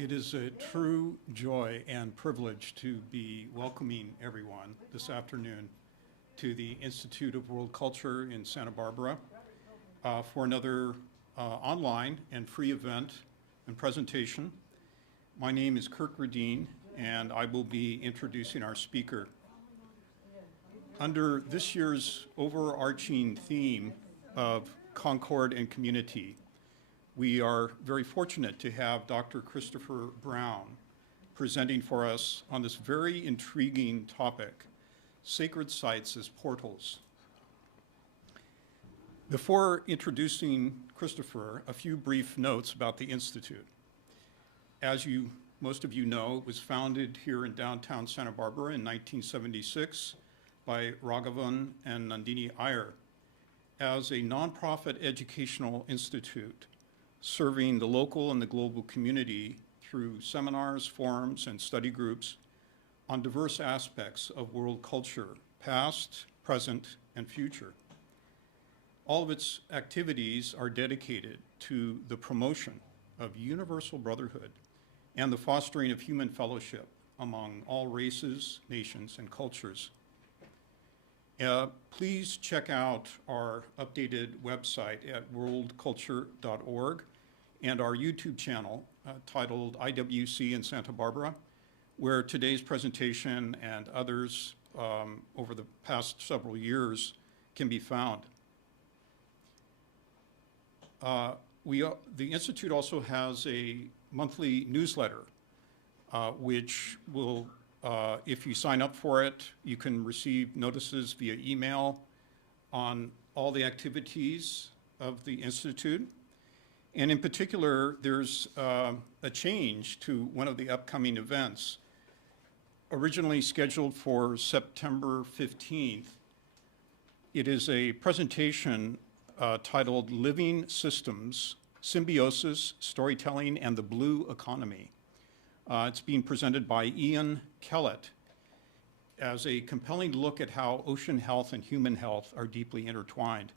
It is a true joy and privilege to be welcoming everyone this afternoon to the Institute of World Culture in Santa Barbara for another online and free event and presentation. My name is Kirk Radine, and I will be introducing our speaker. Under this year's overarching theme of Concord and Community, we are very fortunate to have Dr. Christopher Brown presenting for us on this very intriguing topic, sacred sites as portals. Before introducing Christopher, a few brief notes about the Institute. As most of you know, it was founded here in downtown Santa Barbara in 1976 by Raghavan and Nandini Iyer as a nonprofit educational institute serving the local and the global community through seminars, forums, and study groups on diverse aspects of world culture, past, present, and future. All of its activities are dedicated to the promotion of universal brotherhood and the fostering of human fellowship among all races, nations, and cultures. Please check out our updated website at worldculture.org and our YouTube channel titled IWC in Santa Barbara, where today's presentation and others over the past several years can be found. The Institute also has a monthly newsletter, which will, if you sign up for it, you can receive notices via email on all the activities of the Institute. And in particular, there's a change to one of the upcoming events. Originally scheduled for September 15th, it is a presentation titled Living Systems, Symbiosis, Storytelling, and the Blue Economy. It's being presented by Ian Kellett as a compelling look at how ocean health and human health are deeply intertwined.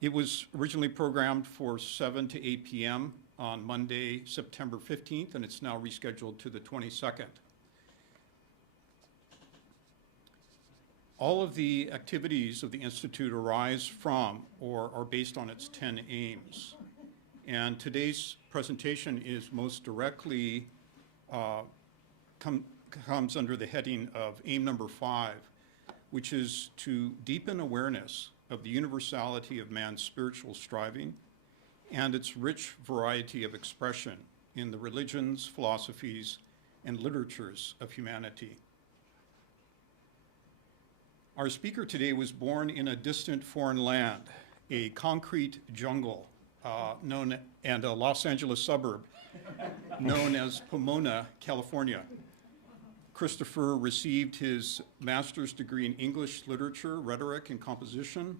It was originally programmed for 7 to 8 p.m. on Monday, September 15th, and it's now rescheduled to the 22nd. All of the activities of the Institute arise from or are based on its 10 aims. And today's presentation is most directly comes under the heading of aim number 5, which is to deepen awareness of the universality of man's spiritual striving and its rich variety of expression in the religions, philosophies, and literatures of humanity. Our speaker today was born in a distant foreign land, a concrete jungle and a Los Angeles suburb known as Pomona, California. Christopher received his master's degree in English literature, rhetoric, and composition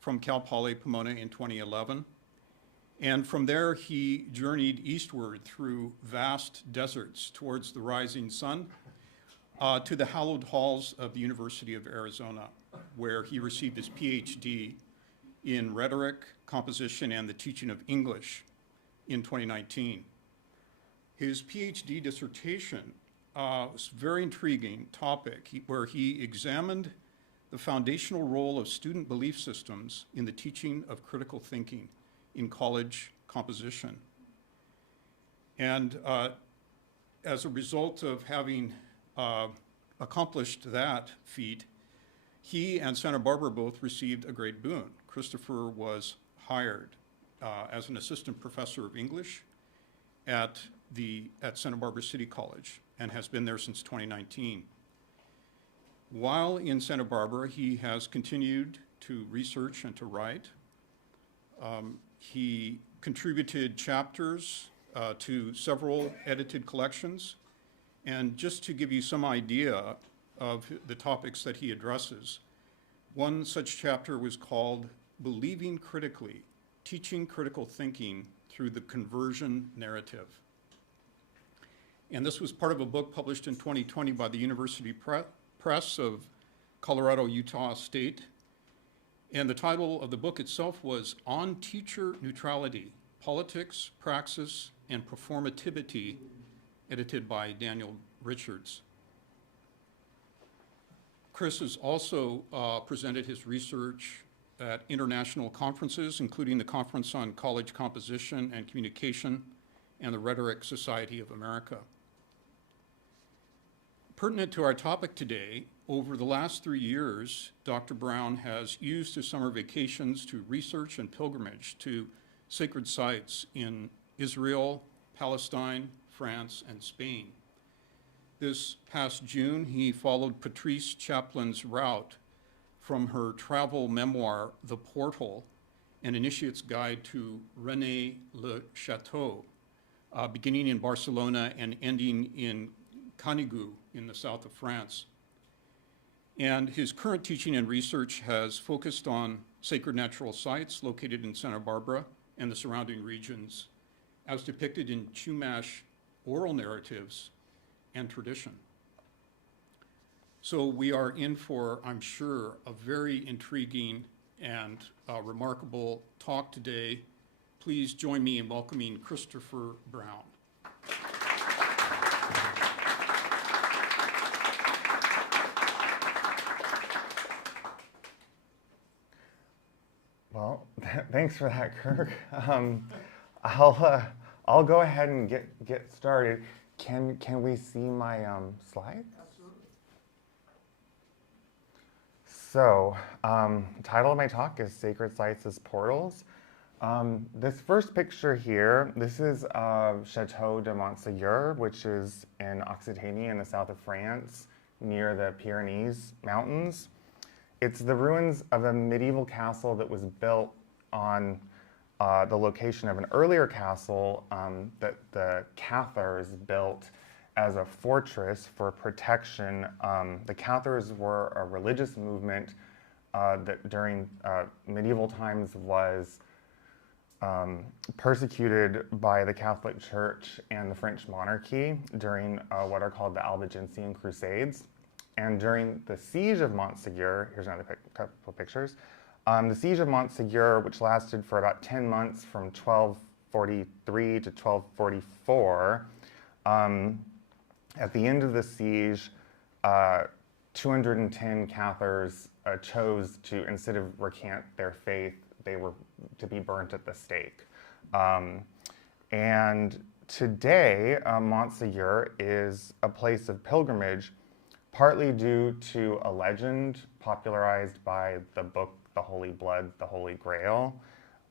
from Cal Poly Pomona in 2011. And from there, he journeyed eastward through vast deserts towards the rising sun to the hallowed halls of the University of Arizona, where he received his PhD in rhetoric, composition, and the teaching of English in 2019. His PhD dissertation was a very intriguing topic where he examined the foundational role of student belief systems in the teaching of critical thinking in college composition. And as a result of having accomplished that feat, he and Santa Barbara both received a great boon. Christopher was hired as an assistant professor of English at Santa Barbara City College and has been there since 2019. While in Santa Barbara, he has continued to research and to write. He contributed chapters to several edited collections. And just to give you some idea of the topics that he addresses, one such chapter was called Believing Critically, Teaching Critical Thinking Through the Conversion Narrative. And this was part of a book published in 2020 by the University Press of Colorado, Utah State. And the title of the book itself was On Teacher Neutrality, Politics, Praxis, and Performativity edited by Daniel Richards. Chris has also presented his research at international conferences, including the Conference on College Composition and Communication and the Rhetoric Society of America. Pertinent to our topic today, over the last 3 years, Dr. Brown has used his summer vacations to research and pilgrimage to sacred sites in Israel, Palestine, France, and Spain. This past June, he followed Patrice Chaplin's route from her travel memoir, The Portal, an initiate's guide to Rennes-le-Château, beginning in Barcelona and ending in Canigou in the south of France. And his current teaching and research has focused on sacred natural sites located in Santa Barbara and the surrounding regions, as depicted in Chumash oral narratives and tradition. So we are in for, I'm sure, a very intriguing and remarkable talk today. Please join me in welcoming Christopher Brown. Well, thanks for that, Kirk. I'll go ahead and get started. Can we see my slides? Absolutely. So, the title of my talk is Sacred Sites as Portals. This first picture here, this is Château de Montségur, which is in Occitanie in the south of France, near the Pyrenees Mountains. It's the ruins of a medieval castle that was built on the location of an earlier castle that the Cathars built as a fortress for protection. The Cathars were a religious movement that during medieval times was persecuted by the Catholic Church and the French monarchy during what are called the Albigensian Crusades. And during the siege of Montségur, here's another couple of pictures. The siege of Montségur, which lasted for about 10 months from 1243 to 1244, at the end of the siege, 210 Cathars chose to, instead of recant their faith, they were to be burnt at the stake. And today, Montségur is a place of pilgrimage, partly due to a legend popularized by the book The Holy Blood, The Holy Grail,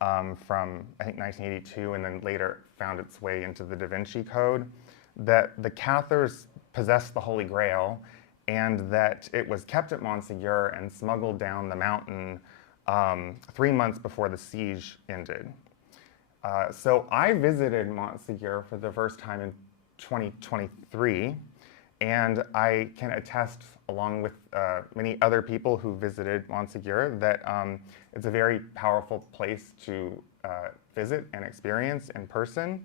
from I think 1982, and then later found its way into the Da Vinci Code, that the Cathars possessed the Holy Grail and that it was kept at Montségur and smuggled down the mountain 3 months before the siege ended. So I visited Montségur for the first time in 2023, and I can attest, along with many other people who visited Montségur, that it's a very powerful place to visit and experience in person.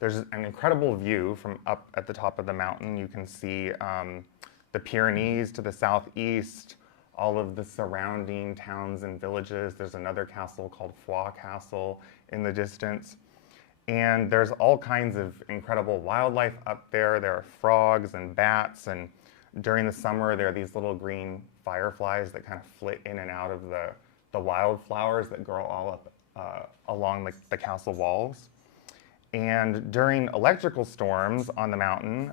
There's an incredible view from up at the top of the mountain. You can see the Pyrenees to the southeast, all of the surrounding towns and villages. There's another castle called Foix Castle in the distance. And there's all kinds of incredible wildlife up there. There are frogs and bats, and during the summer there are these little green fireflies that kind of flit in and out of the wildflowers that grow all up along the castle walls. And during electrical storms on the mountain,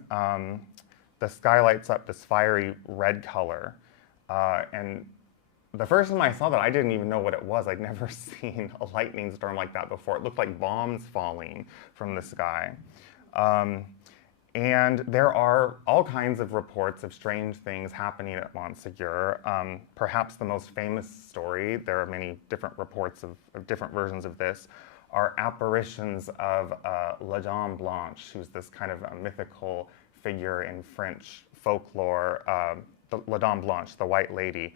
the sky lights up this fiery red color. And the first time I saw that, I didn't even know what it was. I'd never seen a lightning storm like that before. It looked like bombs falling from the sky. And there are all kinds of reports of strange things happening at Montségur. Perhaps the most famous story, there are many different reports of different versions of this, are apparitions of La Dame Blanche, who's this kind of a mythical figure in French folklore, La Dame Blanche, the White Lady,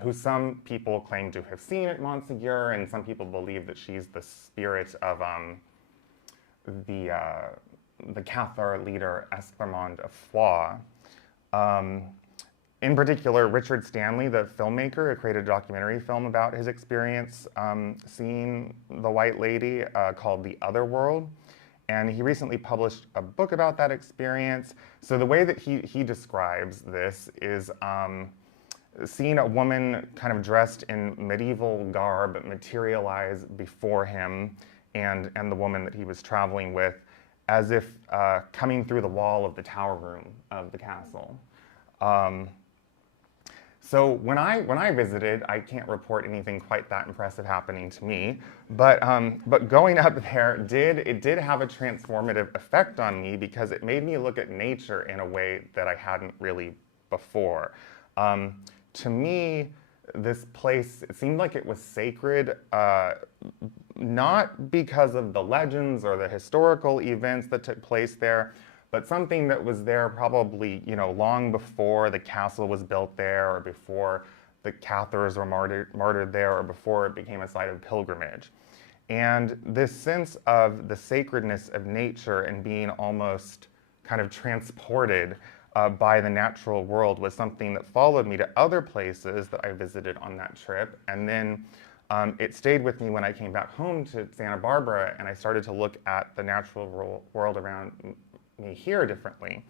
who some people claim to have seen at Montségur, and some people believe that she's the spirit of the Cathar leader Esclarmonde of Foix. In particular, Richard Stanley, the filmmaker, created a documentary film about his experience seeing the White Lady called The Other World. And he recently published a book about that experience. So the way that he describes this is seeing a woman kind of dressed in medieval garb materialize before him and the woman that he was traveling with, as if coming through the wall of the tower room of the castle. So when I visited, I can't report anything quite that impressive happening to me, but going up there did have a transformative effect on me, because it made me look at nature in a way that I hadn't really before. To me, this place, it seemed like it was sacred, not because of the legends or the historical events that took place there, but something that was there probably, long before the castle was built there, or before the Cathars were martyred there, or before it became a site of pilgrimage. And this sense of the sacredness of nature and being almost kind of transported by the natural world was something that followed me to other places that I visited on that trip. And then it stayed with me when I came back home to Santa Barbara, and I started to look at the natural world around me here differently.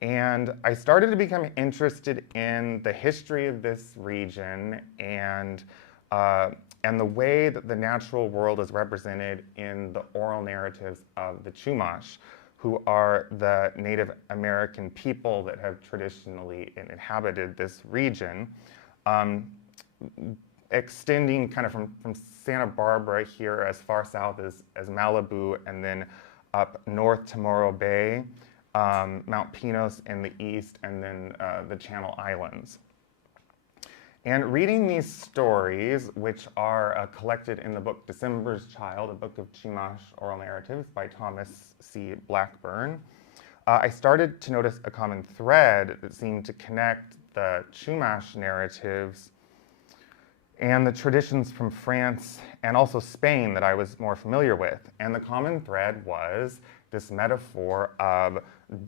And I started to become interested in the history of this region and the way that the natural world is represented in the oral narratives of the Chumash, who are the Native American people that have traditionally inhabited this region, extending kind of from Santa Barbara here as far south as Malibu, and then up north to Morro Bay, Mount Pinos in the east, and then the Channel Islands. And reading these stories, which are collected in the book December's Child, a book of Chumash oral narratives by Thomas C. Blackburn, I started to notice a common thread that seemed to connect the Chumash narratives and the traditions from France and also Spain that I was more familiar with. And the common thread was this metaphor of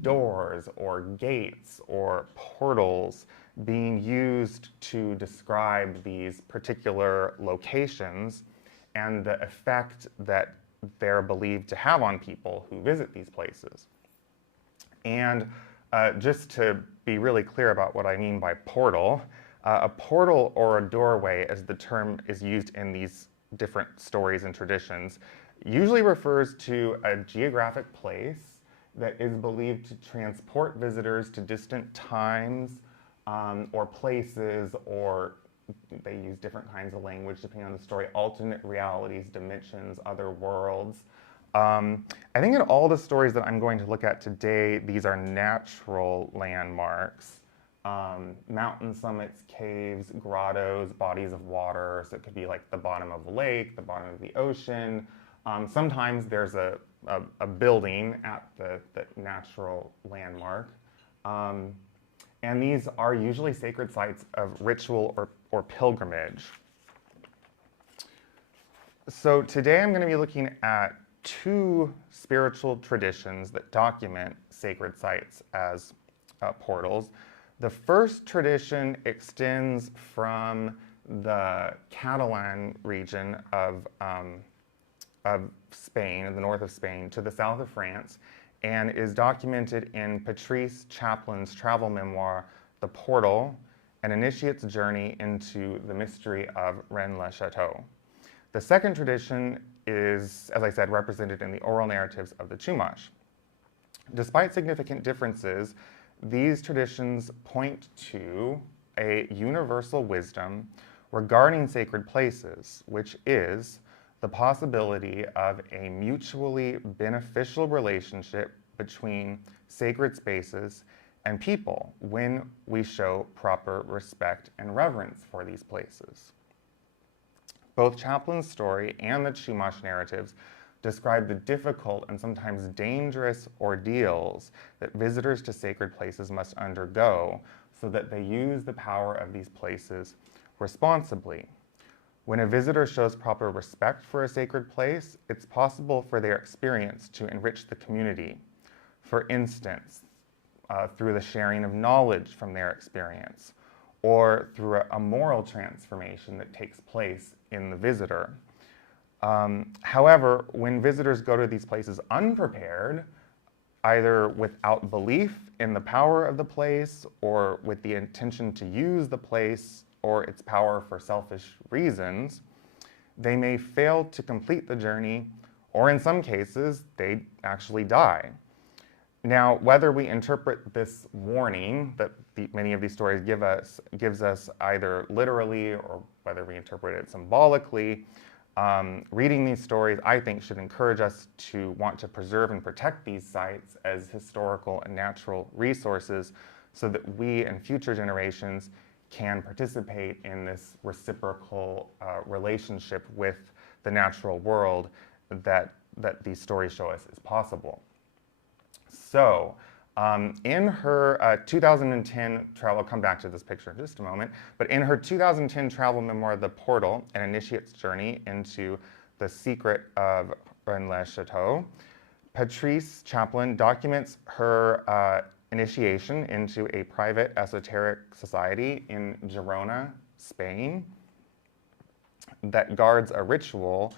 doors or gates or portals being used to describe these particular locations and the effect that they're believed to have on people who visit these places. And just to be really clear about what I mean by portal, a portal or a doorway, as the term is used in these different stories and traditions, usually refers to a geographic place that is believed to transport visitors to distant times or places, or they use different kinds of language depending on the story, alternate realities, dimensions, other worlds. I think in all the stories that I'm going to look at today, these are natural landmarks. Mountain summits, caves, grottos, bodies of water. So it could be like the bottom of a lake, the bottom of the ocean. Sometimes there's a building at the natural landmark. And these are usually sacred sites of ritual or pilgrimage. So today I'm going to be looking at two spiritual traditions that document sacred sites as portals. The first tradition extends from the Catalan region of Spain, in the north of Spain, to the south of France, and is documented in Patrice Chaplin's travel memoir, The Portal, an initiate's journey into the mystery of Rennes-le-Château. The second tradition is, as I said, represented in the oral narratives of the Chumash. Despite significant differences, these traditions point to a universal wisdom regarding sacred places, which is the possibility of a mutually beneficial relationship between sacred spaces and people when we show proper respect and reverence for these places. Both Chaplin's story and the Chumash narratives describe the difficult and sometimes dangerous ordeals that visitors to sacred places must undergo so that they use the power of these places responsibly. When a visitor shows proper respect for a sacred place, it's possible for their experience to enrich the community. For instance, through the sharing of knowledge from their experience, or through a moral transformation that takes place in the visitor. However, when visitors go to these places unprepared, either without belief in the power of the place or with the intention to use the place or its power for selfish reasons, they may fail to complete the journey, or in some cases, they actually die. Now, whether we interpret this warning that many of these stories gives us either literally or whether we interpret it symbolically, reading these stories, I think, should encourage us to want to preserve and protect these sites as historical and natural resources so that we and future generations can participate in this reciprocal relationship with the natural world that these stories show us is possible. So, in her 2010 travel, I'll come back to this picture in just a moment, but in her 2010 travel memoir, The Portal, An Initiate's Journey into the Secret of Rennes-le-Château, Patrice Chaplin documents her initiation into a private esoteric society in Girona, Spain, that guards a ritual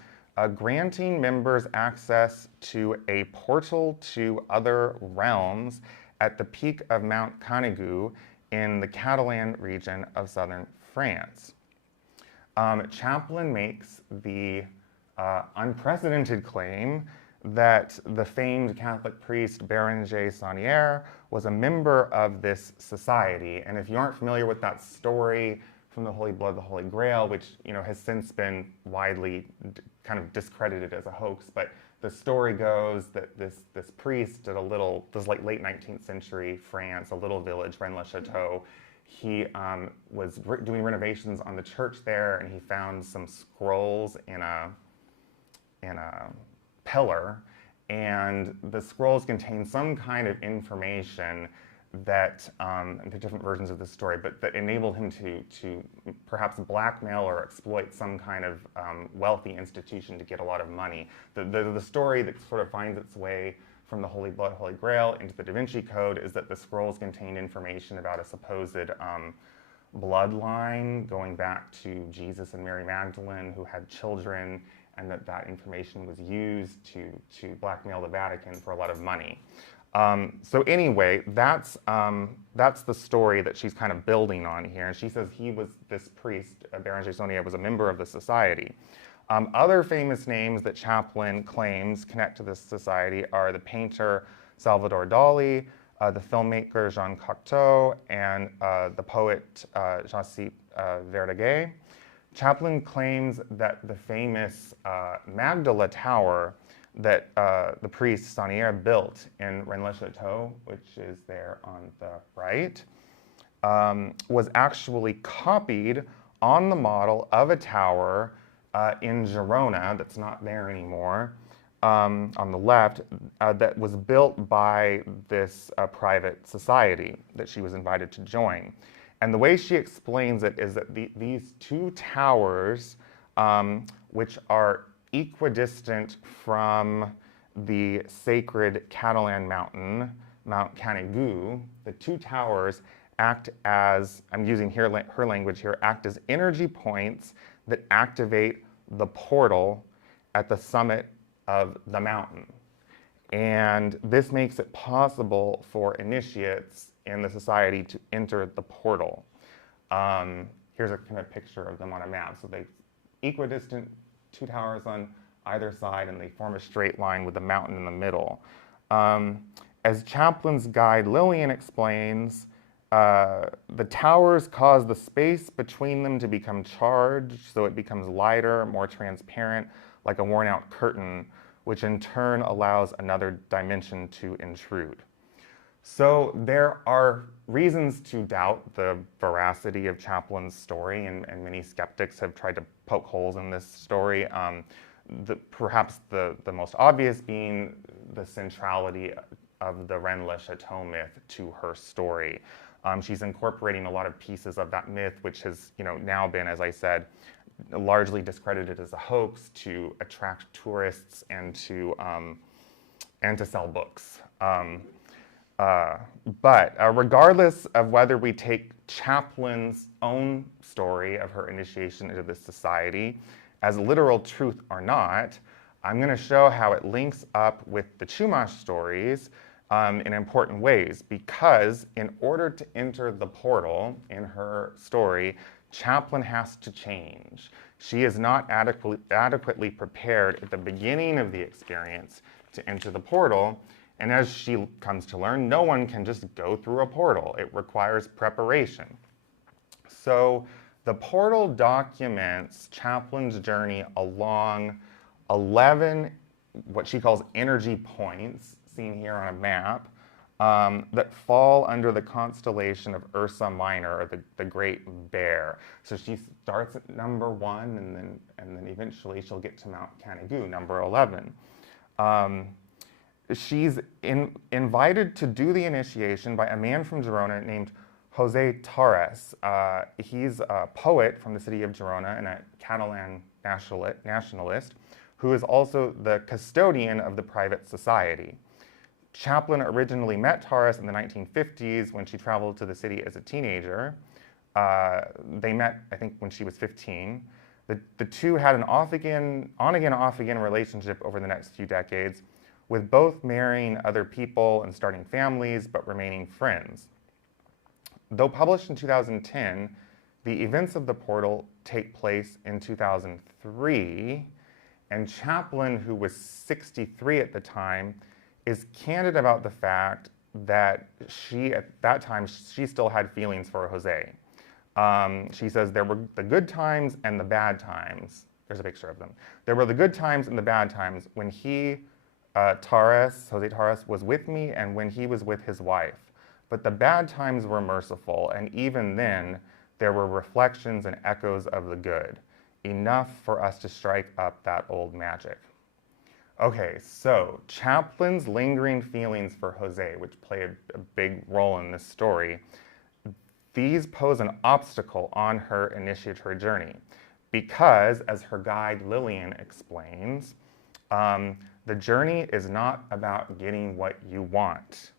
granting members access to a portal to other realms at the peak of Mount Canigou in the Catalan region of southern France. Chaplin makes the unprecedented claim that the famed Catholic priest Bérenger Saunière was a member of this society. And if you aren't familiar with that story from the Holy Blood, the Holy Grail, which has since been widely kind of discredited as a hoax, but the story goes that this priest at this like late 19th century France, a little village, Rennes-le-Château, he was doing renovations on the church there, and he found some scrolls in a pillar, and the scrolls contain some kind of information that, the different versions of the story, but that enabled him to perhaps blackmail or exploit some kind of wealthy institution to get a lot of money. The story that sort of finds its way from the Holy Blood, Holy Grail into the Da Vinci Code is that the scrolls contain information about a supposed bloodline going back to Jesus and Mary Magdalene who had children, and that information was used to blackmail the Vatican for a lot of money. So anyway, that's the story that she's kind of building on here. And she says this priest, Bérenger Saunière, was a member of the society. Other famous names that Chaplin claims connect to this society are the painter Salvador Dali, the filmmaker Jean Cocteau, and the poet Jacques Verdaguer. Chaplin claims that the famous Magdala Tower that the priest Saunière built in Rennes-le-Château, which is there on the right, was actually copied on the model of a tower in Girona that's not there anymore, on the left, that was built by this private society that she was invited to join. And the way she explains it is that these two towers, which are equidistant from the sacred Catalan mountain, Mount Canigou, the two towers act as, I'm using her language here, act as energy points that activate the portal at the summit of the mountain. And this makes it possible for initiates in the society to enter the portal. Here's a kind of picture of them on a map. So they equidistant, two towers on either side, and they form a straight line with the mountain in the middle. As Chaplin's guide Lillian explains, the towers cause the space between them to become charged, so it becomes lighter, more transparent, like a worn-out curtain, which in turn allows another dimension to intrude. So there are reasons to doubt the veracity of Chaplin's story, and many skeptics have tried to poke holes in this story. Perhaps the most obvious being the centrality of the Rennes-le-Château myth to her story. She's incorporating a lot of pieces of that myth, which has now been, as I said, largely discredited as a hoax to attract tourists and to sell books. But regardless of whether we take Chaplin's own story of her initiation into this society as literal truth or not, I'm going to show how it links up with the Chumash stories in important ways, because in order to enter the portal in her story, Chaplin has to change. She is not adequately prepared at the beginning of the experience to enter the portal, and as she comes to learn, no one can just go through a portal. It requires preparation. So the portal documents Chaplin's journey along 11, what she calls energy points, seen here on a map, that fall under the constellation of Ursa Minor, or the Great Bear. So she starts at number 1, and then eventually she'll get to Mount Canigou, number 11. She's invited to do the initiation by a man from Girona named Jose Torres. He's a poet from the city of Girona and a Catalan nationalist who is also the custodian of the private society. Chaplin originally met Torres in the 1950s when she traveled to the city as a teenager. They met, I think, when she was 15. The two had an on-again, off-again relationship over the next few decades, with both marrying other people and starting families, but remaining friends. Though published in 2010, the events of the portal take place in 2003, and Chaplin, who was 63 at the time, is candid about the fact that at that time, she still had feelings for Jose. She says there were the good times and the bad times. There's a picture of them. There were the good times and the bad times when Jose Torres was with me and when he was with his wife. But the bad times were merciful, and even then, there were reflections and echoes of the good, enough for us to strike up that old magic. Okay, so Chaplin's lingering feelings for Jose, which play a big role in this story, these pose an obstacle on her initiatory journey because, as her guide Lillian explains, the journey is not about getting what you want.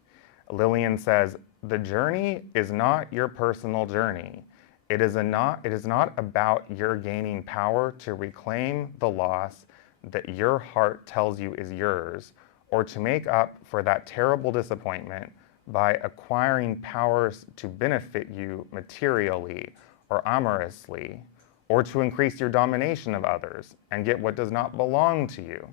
Lillian says, the journey is not your personal journey. It is not about your gaining power to reclaim the loss that your heart tells you is yours, or to make up for that terrible disappointment by acquiring powers to benefit you materially or amorously, or to increase your domination of others and get what does not belong to you.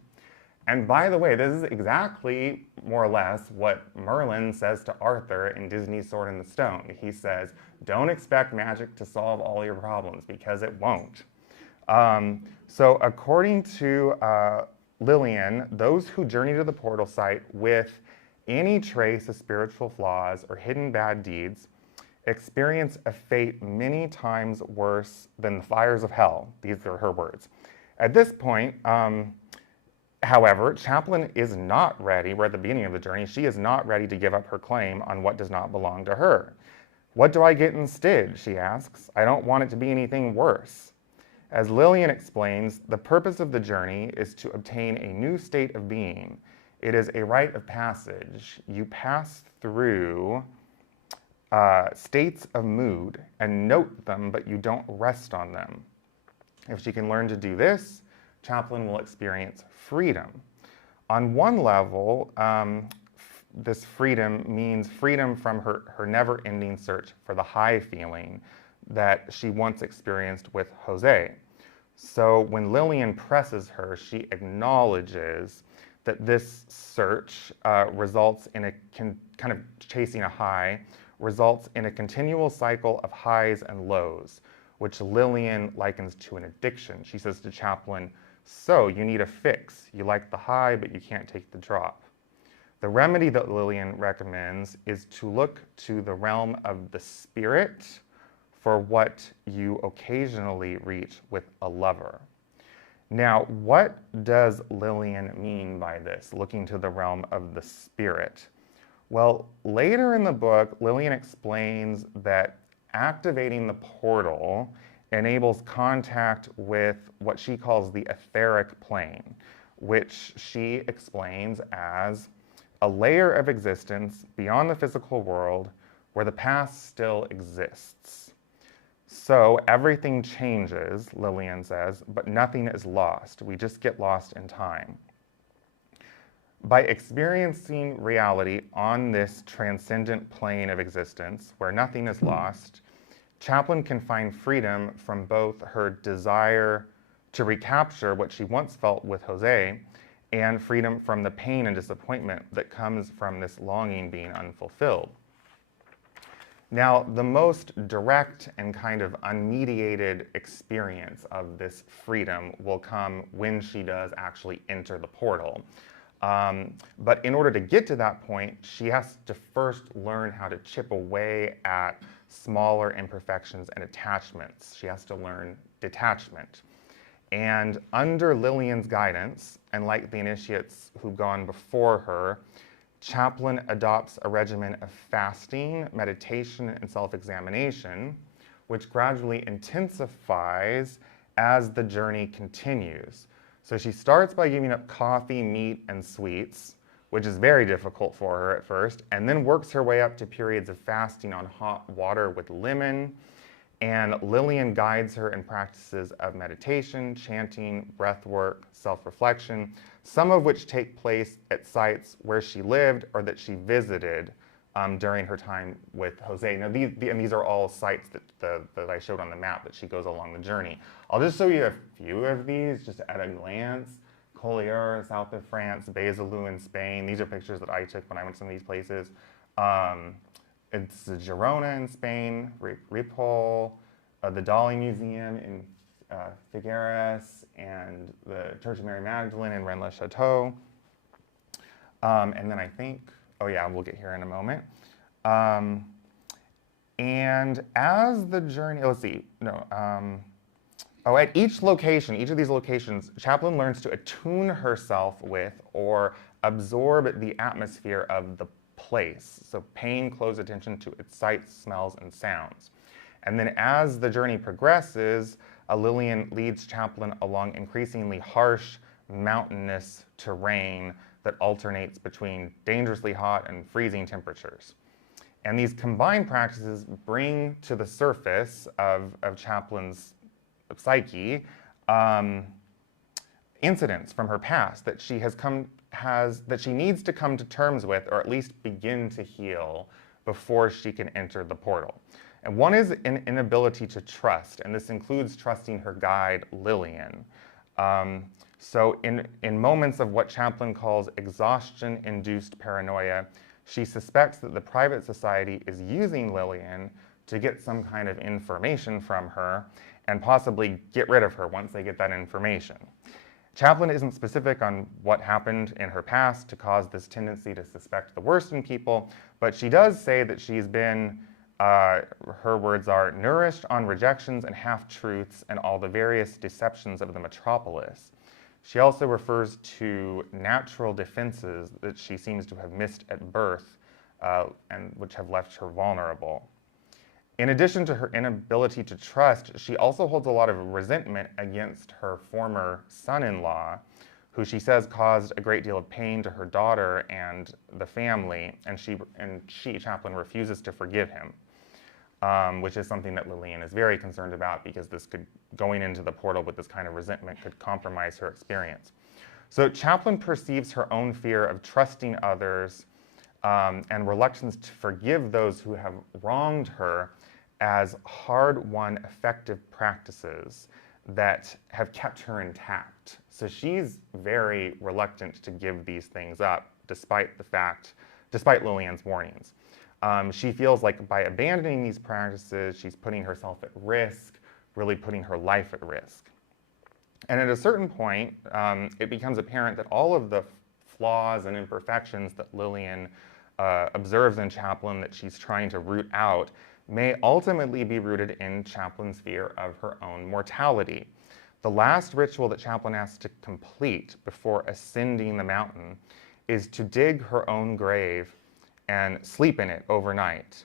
And by the way, this is exactly, more or less, what Merlin says to Arthur in Disney's Sword in the Stone. He says, don't expect magic to solve all your problems, because it won't. So according to Lillian, those who journey to the portal site with any trace of spiritual flaws or hidden bad deeds experience a fate many times worse than the fires of hell. These are her words. At this point, however, Chaplin is not ready. We're at the beginning of the journey. She is not ready to give up her claim on what does not belong to her. What do I get instead, she asks. I don't want it to be anything worse. As Lillian explains, the purpose of the journey is to obtain a new state of being. It is a rite of passage. You pass through states of mood and note them, but you don't rest on them. If she can learn to do this, Chaplin will experience freedom. On one level, this freedom means freedom from her never-ending search for the high feeling that she once experienced with Jose. So when Lillian presses her, she acknowledges that this search results in kind of chasing a high, results in a continual cycle of highs and lows, which Lillian likens to an addiction. She says to Chaplin, so you need a fix. You like the high, but you can't take the drop. The remedy that Lillian recommends is to look to the realm of the spirit for what you occasionally reach with a lover. Now, what does Lillian mean by this, looking to the realm of the spirit? Well, later in the book, Lillian explains that activating the portal enables contact with what she calls the etheric plane, which she explains as a layer of existence beyond the physical world where the past still exists. So everything changes, Lillian says, but nothing is lost. We just get lost in time. By experiencing reality on this transcendent plane of existence, where nothing is lost, Chaplin can find freedom from both her desire to recapture what she once felt with Jose and freedom from the pain and disappointment that comes from this longing being unfulfilled. Now, the most direct and kind of unmediated experience of this freedom will come when she does actually enter the portal. But in order to get to that point, she has to first learn how to chip away at smaller imperfections and attachments. She has to learn detachment. And under Lillian's guidance, and like the initiates who've gone before her, Chaplin adopts a regimen of fasting, meditation, and self-examination, which gradually intensifies as the journey continues. So she starts by giving up coffee, meat, and sweets, which is very difficult for her at first, and then works her way up to periods of fasting on hot water with lemon. And Lillian guides her in practices of meditation, chanting, breath work, self-reflection, some of which take place at sites where she lived or that she visited during her time with Jose. Now, these are all sites that I showed on the map that she goes along the journey. I'll just show you a few of these just at a glance. Collioure, south of France, Besalú in Spain. These are pictures that I took when I went to some of these places. It's Girona in Spain, Ripoll, the Dali Museum in Figueres, and the Church of Mary Magdalene in Rennes-le-Château. And then I think, oh yeah, we'll get here in a moment. And as the journey, let's see, at each location, each of these locations, Chaplin learns to attune herself with or absorb the atmosphere of the place. So paying close attention to its sights, smells, and sounds. And then as the journey progresses, Lillian leads Chaplin along increasingly harsh, mountainous terrain that alternates between dangerously hot and freezing temperatures. And these combined practices bring to the surface of Chaplin's psyche incidents from her past that she that she needs to come to terms with, or at least begin to heal before she can enter the portal. And one is an inability to trust, and this includes trusting her guide, Lillian. So in moments of what Chaplin calls exhaustion-induced paranoia, she suspects that the private society is using Lillian to get some kind of information from her and possibly get rid of her once they get that information. Chaplin isn't specific on what happened in her past to cause this tendency to suspect the worst in people, but she does say that she's been, her words are, nourished on rejections and half-truths and all the various deceptions of the metropolis. She also refers to natural defenses that she seems to have missed at birth and which have left her vulnerable. In addition to her inability to trust, she also holds a lot of resentment against her former son-in-law, who she says caused a great deal of pain to her daughter and the family, and she, Chaplin, refuses to forgive him, which is something that Lillian is very concerned about because going into the portal with this kind of resentment could compromise her experience. So Chaplin perceives her own fear of trusting others and reluctance to forgive those who have wronged her as hard-won effective practices that have kept her intact. So she's very reluctant to give these things up despite Lillian's warnings. She feels like by abandoning these practices, she's putting herself at risk, really putting her life at risk. And at a certain point, it becomes apparent that all of the flaws and imperfections that Lillian observes in Chaplin that she's trying to root out may ultimately be rooted in Chaplin's fear of her own mortality. The last ritual that Chaplin has to complete before ascending the mountain is to dig her own grave and sleep in it overnight.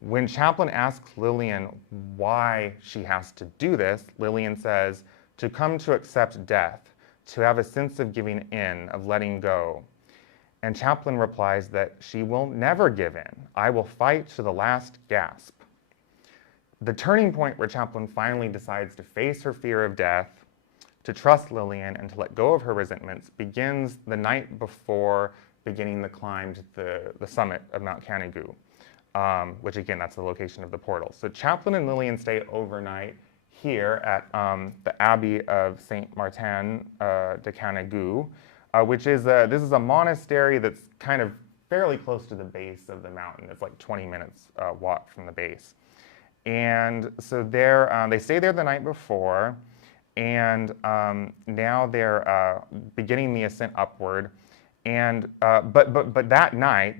When Chaplin asks Lillian why she has to do this, Lillian says, to come to accept death, to have a sense of giving in, of letting go. And Chaplin replies that she will never give in. I will fight to the last gasp. The turning point where Chaplin finally decides to face her fear of death, to trust Lillian, and to let go of her resentments begins the night before beginning the climb to the summit of Mount Canigou, which again, that's the location of the portal. So Chaplin and Lillian stay overnight here at the Abbey of Saint Martin de Canigou, which is this is a monastery that's kind of fairly close to the base of the mountain. It's like 20 minutes walk from the base. And so they stay there the night before, and now they're beginning the ascent upward. And but that night,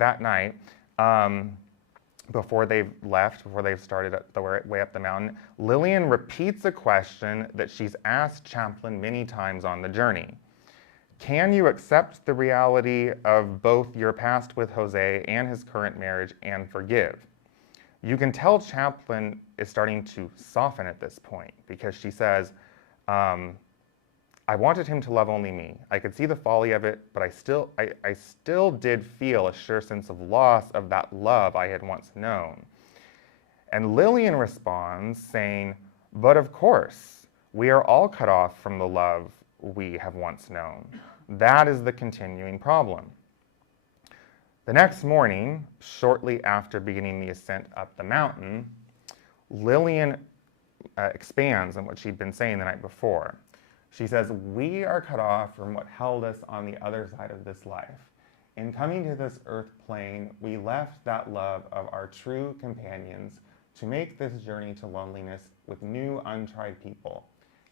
before they've left, before they've started the way up the mountain, Lillian repeats a question that she's asked Chaplin many times on the journey. Can you accept the reality of both your past with Jose and his current marriage and forgive? You can tell Chaplin is starting to soften at this point because she says, I wanted him to love only me. I could see the folly of it, but I still did feel a sure sense of loss of that love I had once known. And Lillian responds saying, but of course, we are all cut off from the love we have once known. That is the continuing problem. The next morning, shortly after beginning the ascent up the mountain, Lillian expands on what she'd been saying the night before. She says, we are cut off from what held us on the other side of this life. In coming to this earth plane, we left that love of our true companions to make this journey to loneliness with new, untried people.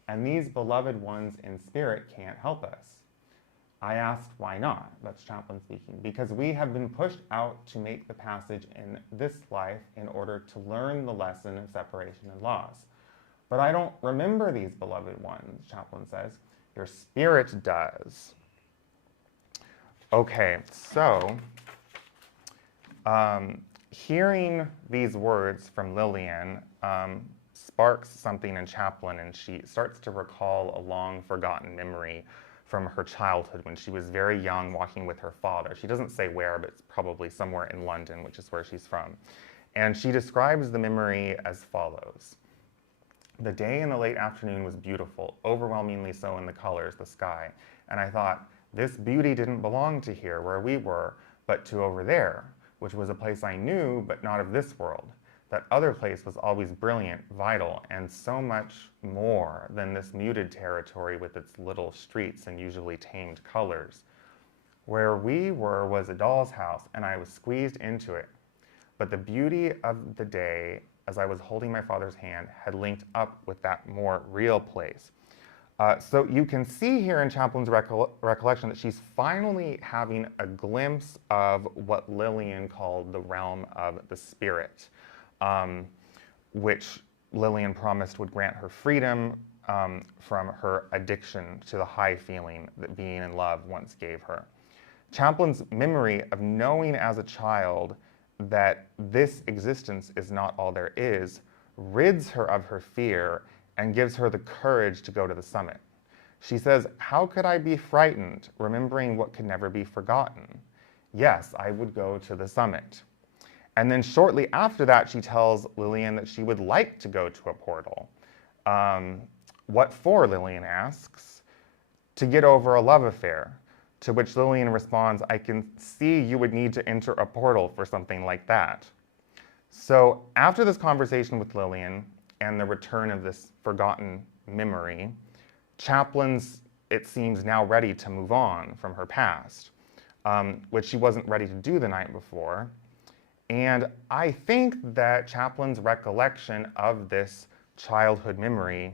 And these beloved ones in spirit can't help us. I asked, why not? That's Chaplin speaking. Because we have been pushed out to make the passage in this life in order to learn the lesson of separation and loss. But I don't remember these beloved ones, Chaplin says. Your spirit does. Okay, so hearing these words from Lillian sparks something in Chaplin, and she starts to recall a long forgotten memory from her childhood when she was very young walking with her father. She doesn't say where, but it's probably somewhere in London, which is where she's from. And she describes the memory as follows. The day in the late afternoon was beautiful, overwhelmingly so in the colors, the sky. And I thought, this beauty didn't belong to here where we were, but to over there, which was a place I knew, but not of this world. That other place was always brilliant, vital, and so much more than this muted territory with its little streets and usually tamed colors. Where we were was a doll's house, and I was squeezed into it. But the beauty of the day, as I was holding my father's hand, had linked up with that more real place. So you can see here in Chaplin's recollection that she's finally having a glimpse of what Lillian called the realm of the spirit, which Lillian promised would grant her freedom from her addiction to the high feeling that being in love once gave her. Chaplin's memory of knowing as a child that this existence is not all there is rids her of her fear and gives her the courage to go to the summit. She says, how could I be frightened, remembering what could never be forgotten? Yes, I would go to the summit. And then shortly after that, she tells Lillian that she would like to go to a portal. What for, Lillian asks. To get over a love affair. To which Lillian responds, I can see you would need to enter a portal for something like that. So after this conversation with Lillian and the return of this forgotten memory, Chaplin's, it seems, now ready to move on from her past, which she wasn't ready to do the night before. And I think that Chaplin's recollection of this childhood memory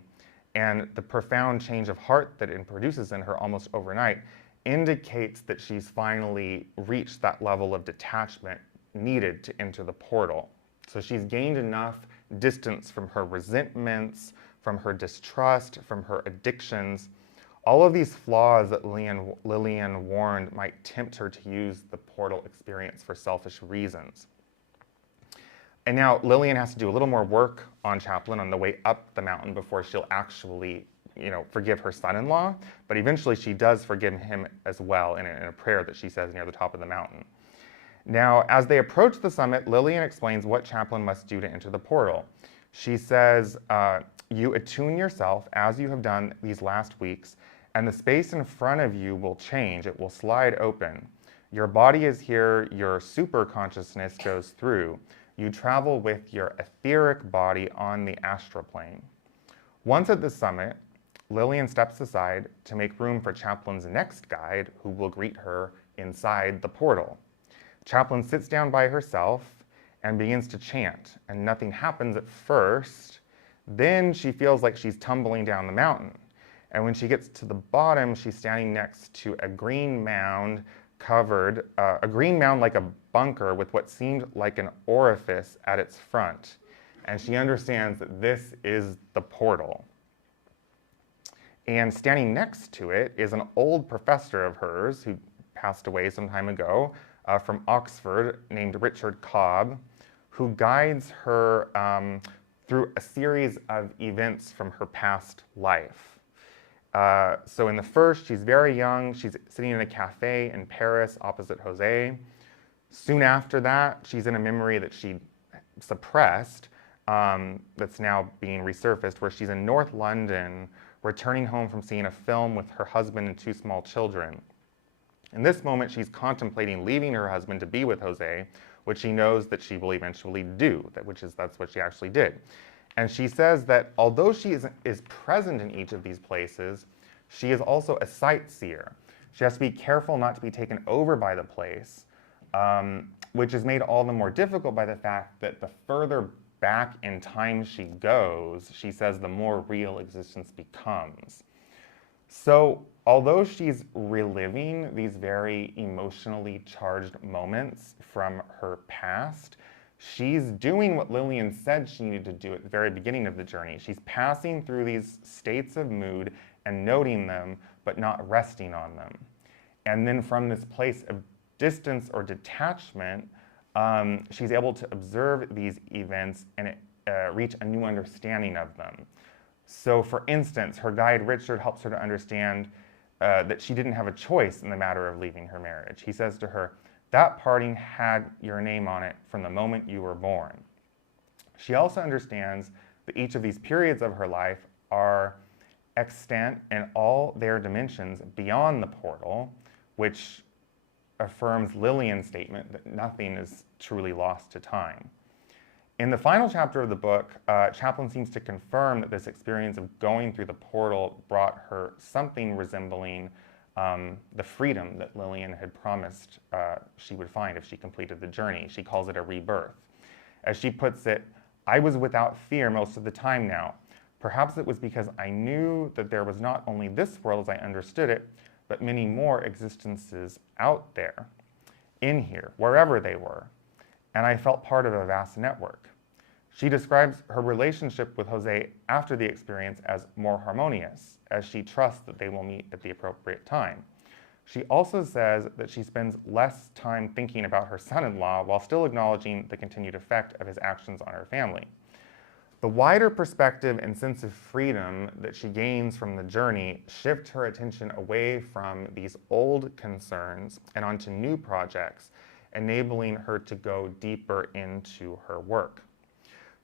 and the profound change of heart that it produces in her almost overnight indicates that she's finally reached that level of detachment needed to enter the portal. So she's gained enough distance from her resentments, from her distrust, from her addictions. All of these flaws that Lillian warned might tempt her to use the portal experience for selfish reasons. And now Lillian has to do a little more work on Chaplin on the way up the mountain before she'll actually, forgive her son-in-law. But eventually she does forgive him as well in a prayer that she says near the top of the mountain. Now, as they approach the summit, Lillian explains what Chaplin must do to enter the portal. She says, you attune yourself as you have done these last weeks, and the space in front of you will change. It will slide open. Your body is here, your super consciousness goes through. You travel with your etheric body on the astral plane. Once at the summit, Lillian steps aside to make room for Chaplin's next guide, who will greet her inside the portal. Chaplin sits down by herself and begins to chant, and nothing happens at first. Then she feels like she's tumbling down the mountain. And when she gets to the bottom, she's standing next to a green mound a green mound like a bunker with what seemed like an orifice at its front. And she understands that this is the portal. And standing next to it is an old professor of hers who passed away some time ago from Oxford named Richard Cobb, who guides her through a series of events from her past life. So in the first, she's very young. She's sitting in a cafe in Paris opposite Jose. Soon after that, she's in a memory that she suppressed that's now being resurfaced, where she's in North London, returning home from seeing a film with her husband and 2 small children. In this moment, she's contemplating leaving her husband to be with Jose, which she knows that she will eventually do, that's what she actually did. And she says that although she is present in each of these places, she is also a sightseer. She has to be careful not to be taken over by the place, which is made all the more difficult by the fact that the further back in time she goes, she says the more real existence becomes. So although she's reliving these very emotionally charged moments from her past, she's doing what Lillian said she needed to do at the very beginning of the journey. She's passing through these states of mood and noting them, but not resting on them. And then from this place of distance or detachment, she's able to observe these events and reach a new understanding of them. So for instance, her guide Richard helps her to understand that she didn't have a choice in the matter of leaving her marriage. He says to her, "That parting had your name on it from the moment you were born." She also understands that each of these periods of her life are extant in all their dimensions beyond the portal, which affirms Lillian's statement that nothing is truly lost to time. In the final chapter of the book, Chaplin seems to confirm that this experience of going through the portal brought her something resembling the freedom that Lillian had promised she would find if she completed the journey. She calls it a rebirth. As she puts it, "I was without fear most of the time now. Perhaps it was because I knew that there was not only this world as I understood it, but many more existences out there, in here, wherever they were. And I felt part of a vast network." She describes her relationship with Jose after the experience as more harmonious, as she trusts that they will meet at the appropriate time. She also says that she spends less time thinking about her son-in-law while still acknowledging the continued effect of his actions on her family. The wider perspective and sense of freedom that she gains from the journey shift her attention away from these old concerns and onto new projects, enabling her to go deeper into her work.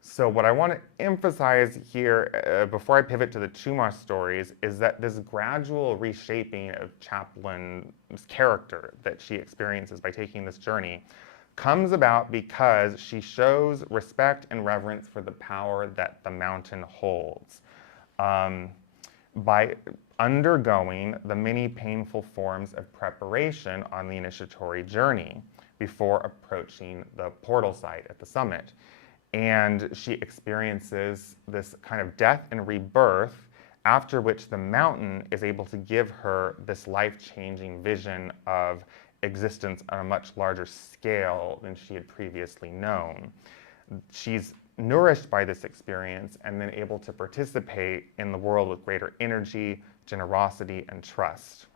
So what I want to emphasize here before I pivot to the Chumash stories is that this gradual reshaping of Chaplin's character that she experiences by taking this journey comes about because she shows respect and reverence for the power that the mountain holds by undergoing the many painful forms of preparation on the initiatory journey before approaching the portal site at the summit. And she experiences this kind of death and rebirth, after which the mountain is able to give her this life-changing vision of existence on a much larger scale than she had previously known. She's nourished by this experience and then able to participate in the world with greater energy, generosity, and trust.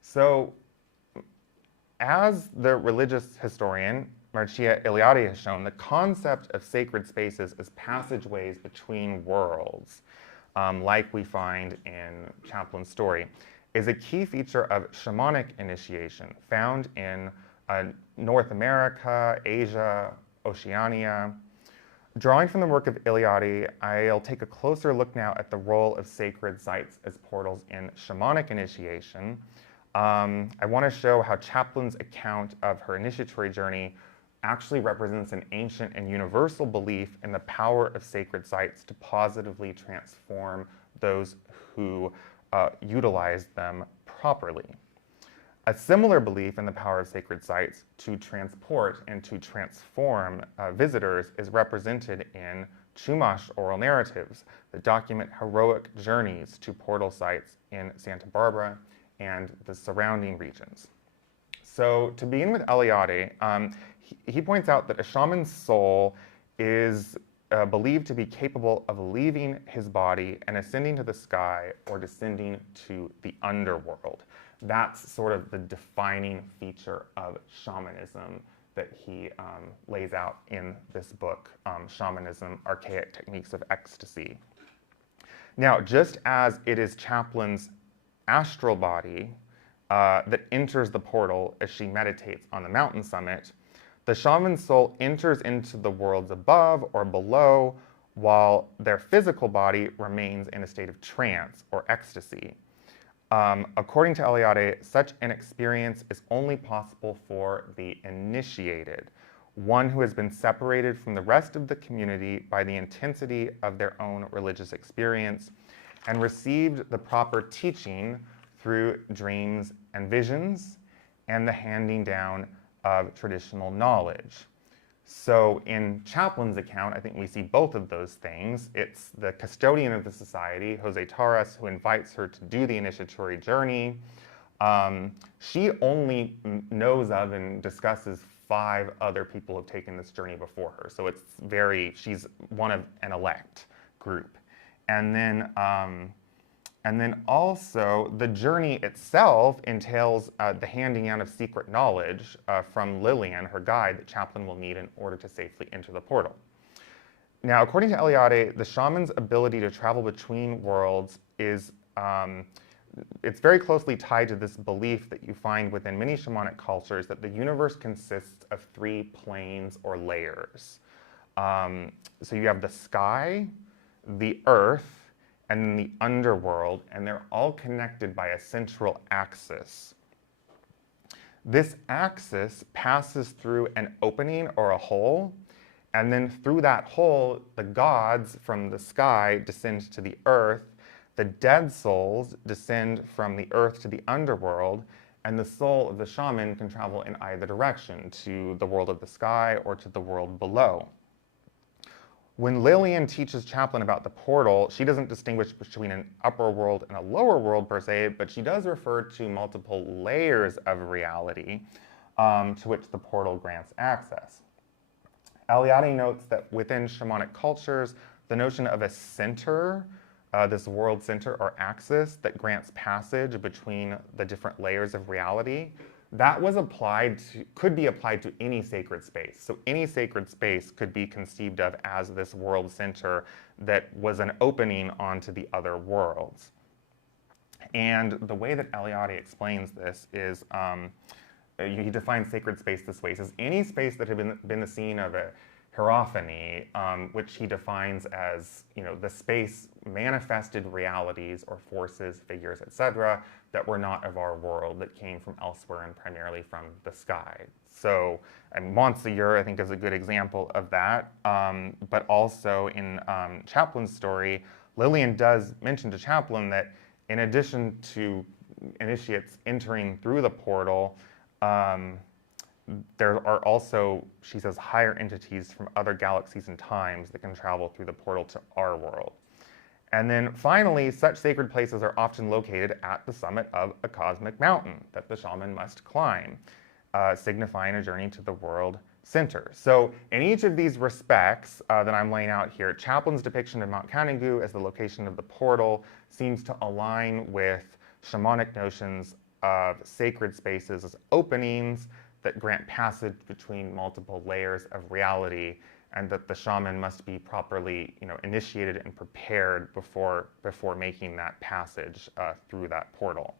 So, as the religious historian Marcia Iliadi has shown, the concept of sacred spaces as passageways between worlds, like we find in Chaplin's story, is a key feature of shamanic initiation found in North America, Asia, Oceania. Drawing from the work of Eliade, I'll take a closer look now at the role of sacred sites as portals in shamanic initiation. I want to show how Chaplin's account of her initiatory journey actually represents an ancient and universal belief in the power of sacred sites to positively transform those who utilize them properly. A similar belief in the power of sacred sites to transport and to transform visitors is represented in Chumash oral narratives that document heroic journeys to portal sites in Santa Barbara and the surrounding regions. So to begin with Eliade, he points out that a shaman's soul is believed to be capable of leaving his body and ascending to the sky or descending to the underworld. That's sort of the defining feature of shamanism that he lays out in this book, Shamanism, Archaic Techniques of Ecstasy. Now, just as it is Chaplin's astral body that enters the portal as she meditates on the mountain summit, the shaman's soul enters into the worlds above or below while their physical body remains in a state of trance or ecstasy. According to Eliade, such an experience is only possible for the initiated, one who has been separated from the rest of the community by the intensity of their own religious experience and received the proper teaching through dreams and visions and the handing down of traditional knowledge. So in Chaplin's account, I think we see both of those things. It's the custodian of the society, Jose Torres, who invites her to do the initiatory journey. She only knows of and discusses 5 other people who have taken this journey before her. So she's one of an elect group. And then also the journey itself entails the handing out of secret knowledge from Lillian, her guide, that Chaplin will need in order to safely enter the portal. Now, according to Eliade, the shaman's ability to travel between worlds is it's very closely tied to this belief that you find within many shamanic cultures that the universe consists of 3 planes or layers. So you have the sky, the earth, and then the underworld, and they're all connected by a central axis. This axis passes through an opening or a hole, and then through that hole, the gods from the sky descend to the earth, the dead souls descend from the earth to the underworld, and the soul of the shaman can travel in either direction, to the world of the sky or to the world below. When Lillian teaches Chaplin about the portal, she doesn't distinguish between an upper world and a lower world per se, but she does refer to multiple layers of reality to which the portal grants access. Eliade notes that within shamanic cultures, the notion of a center, this world center or axis that grants passage between the different layers of reality, that was could be applied to any sacred space. So any sacred space could be conceived of as this world center that was an opening onto the other worlds. And the way that Eliade explains this is, he defines sacred space this way. He says, any space that had been the scene of a hierophany, which he defines as, the space manifested realities or forces, figures, etc., that were not of our world, that came from elsewhere and primarily from the sky. So, and Monsieur, I think, is a good example of that. But also in Chaplin's story, Lillian does mention to Chaplin that in addition to initiates entering through the portal, there are also, she says, higher entities from other galaxies and times that can travel through the portal to our world. And then finally, such sacred places are often located at the summit of a cosmic mountain that the shaman must climb, signifying a journey to the world center. So in each of these respects that I'm laying out here, Chaplin's depiction of Mount Canigou as the location of the portal seems to align with shamanic notions of sacred spaces as openings that grant passage between multiple layers of reality, and that the shaman must be properly, initiated and prepared before making that passage through that portal.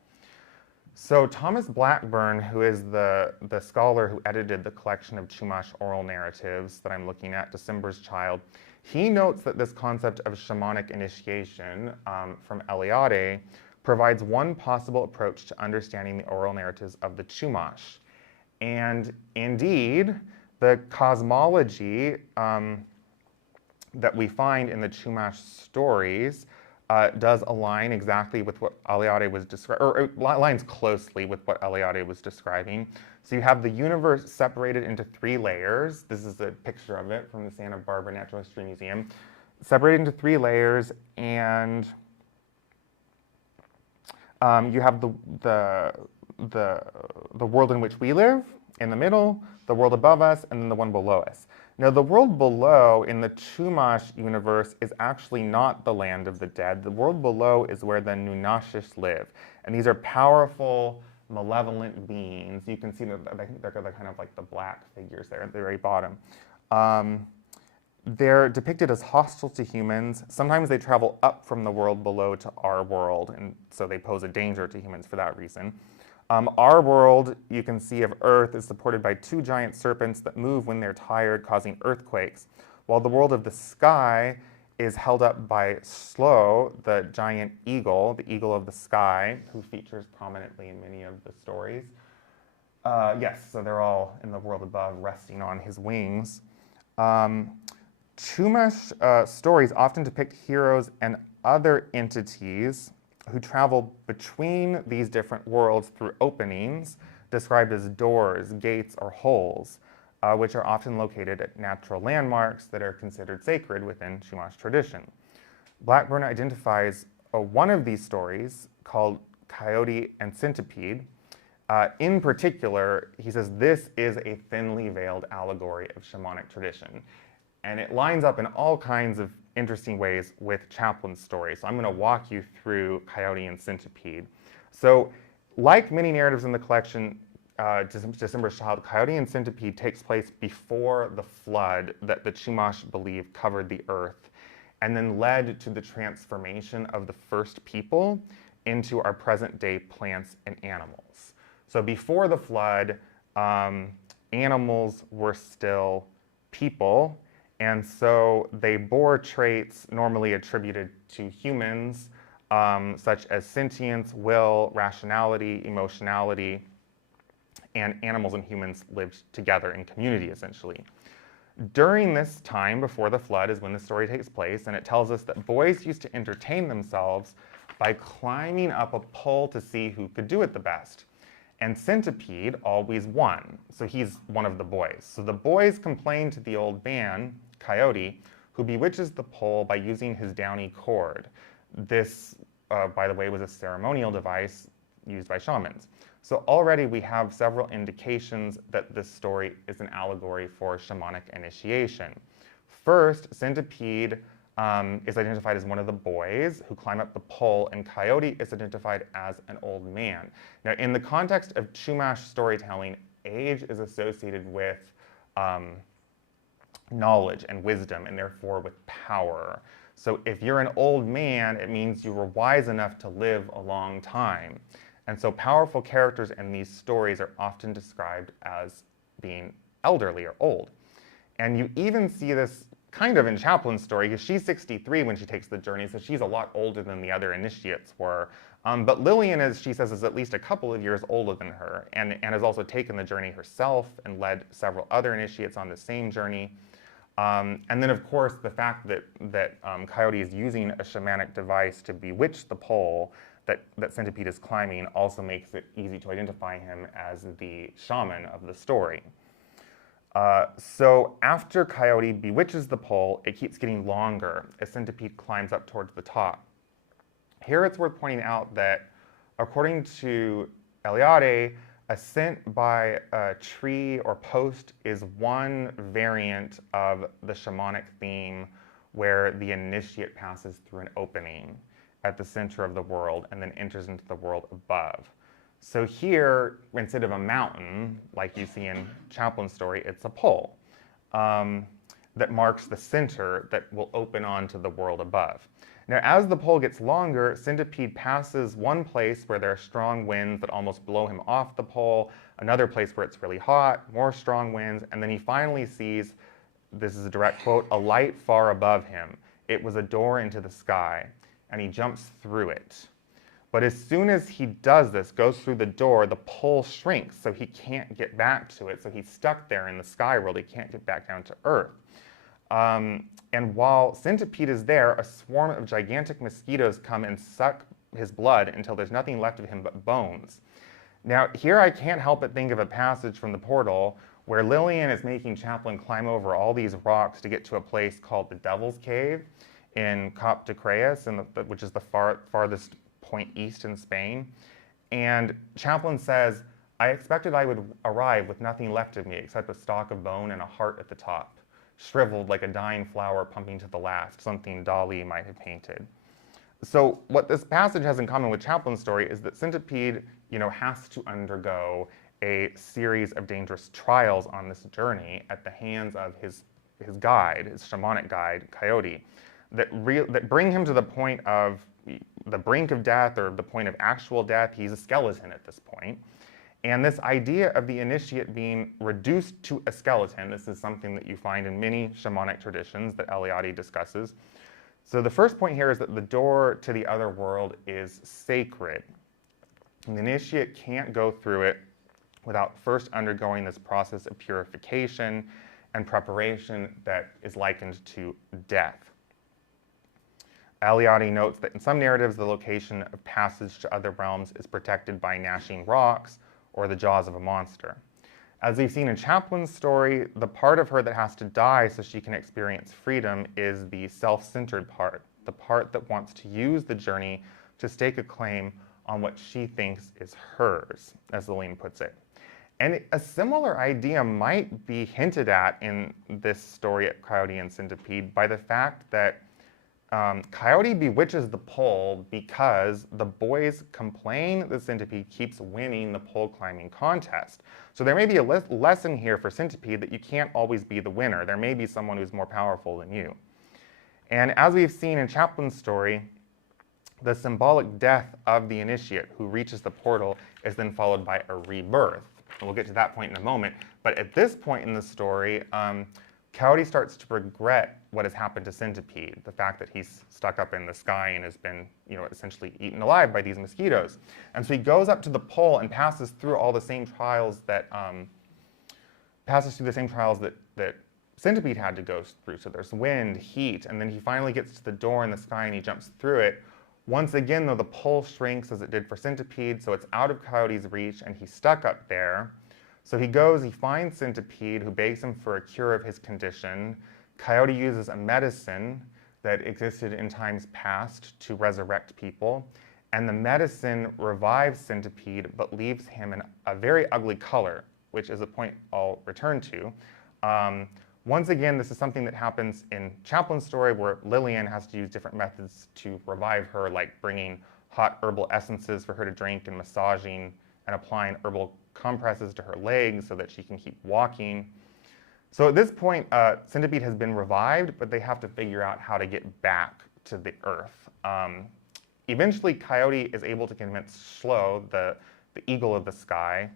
So Thomas Blackburn, who is the scholar who edited the collection of Chumash oral narratives that I'm looking at, December's Child, he notes that this concept of shamanic initiation from Eliade provides one possible approach to understanding the oral narratives of the Chumash. And indeed, the cosmology that we find in the Chumash stories does align exactly with what Eliade was describing, or aligns closely with what Eliade was describing. So you have the universe separated into 3 layers. This is a picture of it from the Santa Barbara Natural History Museum. Separated into 3 layers, and you have the world in which we live in the middle, the world above us, and then the one below us. Now, the world below in the Chumash universe is actually not the land of the dead. The world below is where the Nunashish live. And these are powerful, malevolent beings. You can see that I think they're kind of like the black figures there at the very bottom. They're depicted as hostile to humans. Sometimes they travel up from the world below to our world, and so they pose a danger to humans for that reason. Our world, you can see, of Earth is supported by 2 giant serpents that move when they're tired, causing earthquakes, while the world of the sky is held up by Slow, the giant eagle, the eagle of the sky, who features prominently in many of the stories. Yes, so they're all in the world above, resting on his wings. Chumash stories often depict heroes and other entities who travel between these different worlds through openings, described as doors, gates, or holes, which are often located at natural landmarks that are considered sacred within Chumash tradition. Blackburn identifies one of these stories called Coyote and Centipede. In particular, he says this is a thinly veiled allegory of shamanic tradition. And it lines up in all kinds of interesting ways with Chaplin's story. So I'm going to walk you through Coyote and Centipede. So like many narratives in the collection, December's Child, Coyote and Centipede takes place before the flood that the Chumash believe covered the earth and then led to the transformation of the first people into our present day plants and animals. So before the flood, animals were still people, and so they bore traits normally attributed to humans, such as sentience, will, rationality, emotionality, and animals and humans lived together in community, essentially. During this time before the flood is when the story takes place, and it tells us that boys used to entertain themselves by climbing up a pole to see who could do it the best. And Centipede always won, so he's one of the boys. So the boys complain to the old man, Coyote, who bewitches the pole by using his downy cord. This, by the way, was a ceremonial device used by shamans. So already we have several indications that this story is an allegory for shamanic initiation. First, Centipede is identified as one of the boys who climb up the pole, and Coyote is identified as an old man. Now, in the context of Chumash storytelling, age is associated with knowledge and wisdom, and therefore with power. So if you're an old man, it means you were wise enough to live a long time. And so powerful characters in these stories are often described as being elderly or old. And you even see this kind of in Chaplin's story, because she's 63 when she takes the journey, so she's a lot older than the other initiates were. But Lillian, as she says, is at least a couple of years older than her, and has also taken the journey herself and led several other initiates on the same journey. And then, of course, the fact that Coyote is using a shamanic device to bewitch the pole that Centipede is climbing also makes it easy to identify him as the shaman of the story. So after Coyote bewitches the pole, it keeps getting longer as Centipede climbs up towards the top. Here it's worth pointing out that according to Eliade, ascent by a tree or post is one variant of the shamanic theme where the initiate passes through an opening at the center of the world and then enters into the world above. So here, instead of a mountain, like you see in Chaplin's story, it's a pole that marks the center that will open onto the world above. Now, as the pole gets longer, Centipede passes one place where there are strong winds that almost blow him off the pole, another place where it's really hot, more strong winds, and then he finally sees, this is a direct quote, "a light far above him. It was a door into the sky," and he jumps through it. But as soon as he does this, goes through the door, the pole shrinks, so he can't get back to it. So he's stuck there in the sky world. He can't get back down to Earth. And while Centipede is there, a swarm of gigantic mosquitoes come and suck his blood until there's nothing left of him but bones. Now, here I can't help but think of a passage from the portal where Lillian is making Chaplin climb over all these rocks to get to a place called the Devil's Cave in Cap de Creus, which is the farthest point east in Spain. And Chaplin says, "I expected I would arrive with nothing left of me except a stalk of bone and a heart at the top, shriveled like a dying flower pumping to the last, something Dali might have painted." So what this passage has in common with Chaplin's story is that Centipede, has to undergo a series of dangerous trials on this journey at the hands of his guide, his shamanic guide, Coyote, that bring him to the point of the brink of death or the point of actual death. He's a skeleton at this point. And this idea of the initiate being reduced to a skeleton, this is something that you find in many shamanic traditions that Eliade discusses. So the first point here is that the door to the other world is sacred. And the initiate can't go through it without first undergoing this process of purification and preparation that is likened to death. Eliade notes that in some narratives, the location of passage to other realms is protected by gnashing rocks or the jaws of a monster. As we've seen in Chaplin's story, the part of her that has to die so she can experience freedom is the self-centered part, the part that wants to use the journey to stake a claim on what she thinks is hers, as Lillian puts it. And a similar idea might be hinted at in this story at Coyote and Centipede by the fact that Coyote bewitches the pole because the boys complain that Centipede keeps winning the pole climbing contest. So there may be a lesson here for Centipede that you can't always be the winner. There may be someone who's more powerful than you. And as we've seen in Chaplin's story, the symbolic death of the initiate who reaches the portal is then followed by a rebirth. And we'll get to that point in a moment. But at this point in the story, Coyote starts to regret what has happened to Centipede, the fact that he's stuck up in the sky and has been, essentially eaten alive by these mosquitoes. And so he goes up to the pole and passes through all the same trials that Centipede had to go through. So there's wind, heat, and then he finally gets to the door in the sky and he jumps through it. Once again, though, the pole shrinks as it did for Centipede, so it's out of Coyote's reach and he's stuck up there. So he finds Centipede, who begs him for a cure of his condition. Coyote uses a medicine that existed in times past to resurrect people. And the medicine revives Centipede, but leaves him in a very ugly color, which is a point I'll return to. Once again, this is something that happens in Chaplin's story where Lillian has to use different methods to revive her, like bringing hot herbal essences for her to drink and massaging and applying herbal compresses to her legs so that she can keep walking. So at this point, Centipede has been revived, but they have to figure out how to get back to the Earth. Eventually, Coyote is able to convince Shlo, the eagle of the sky,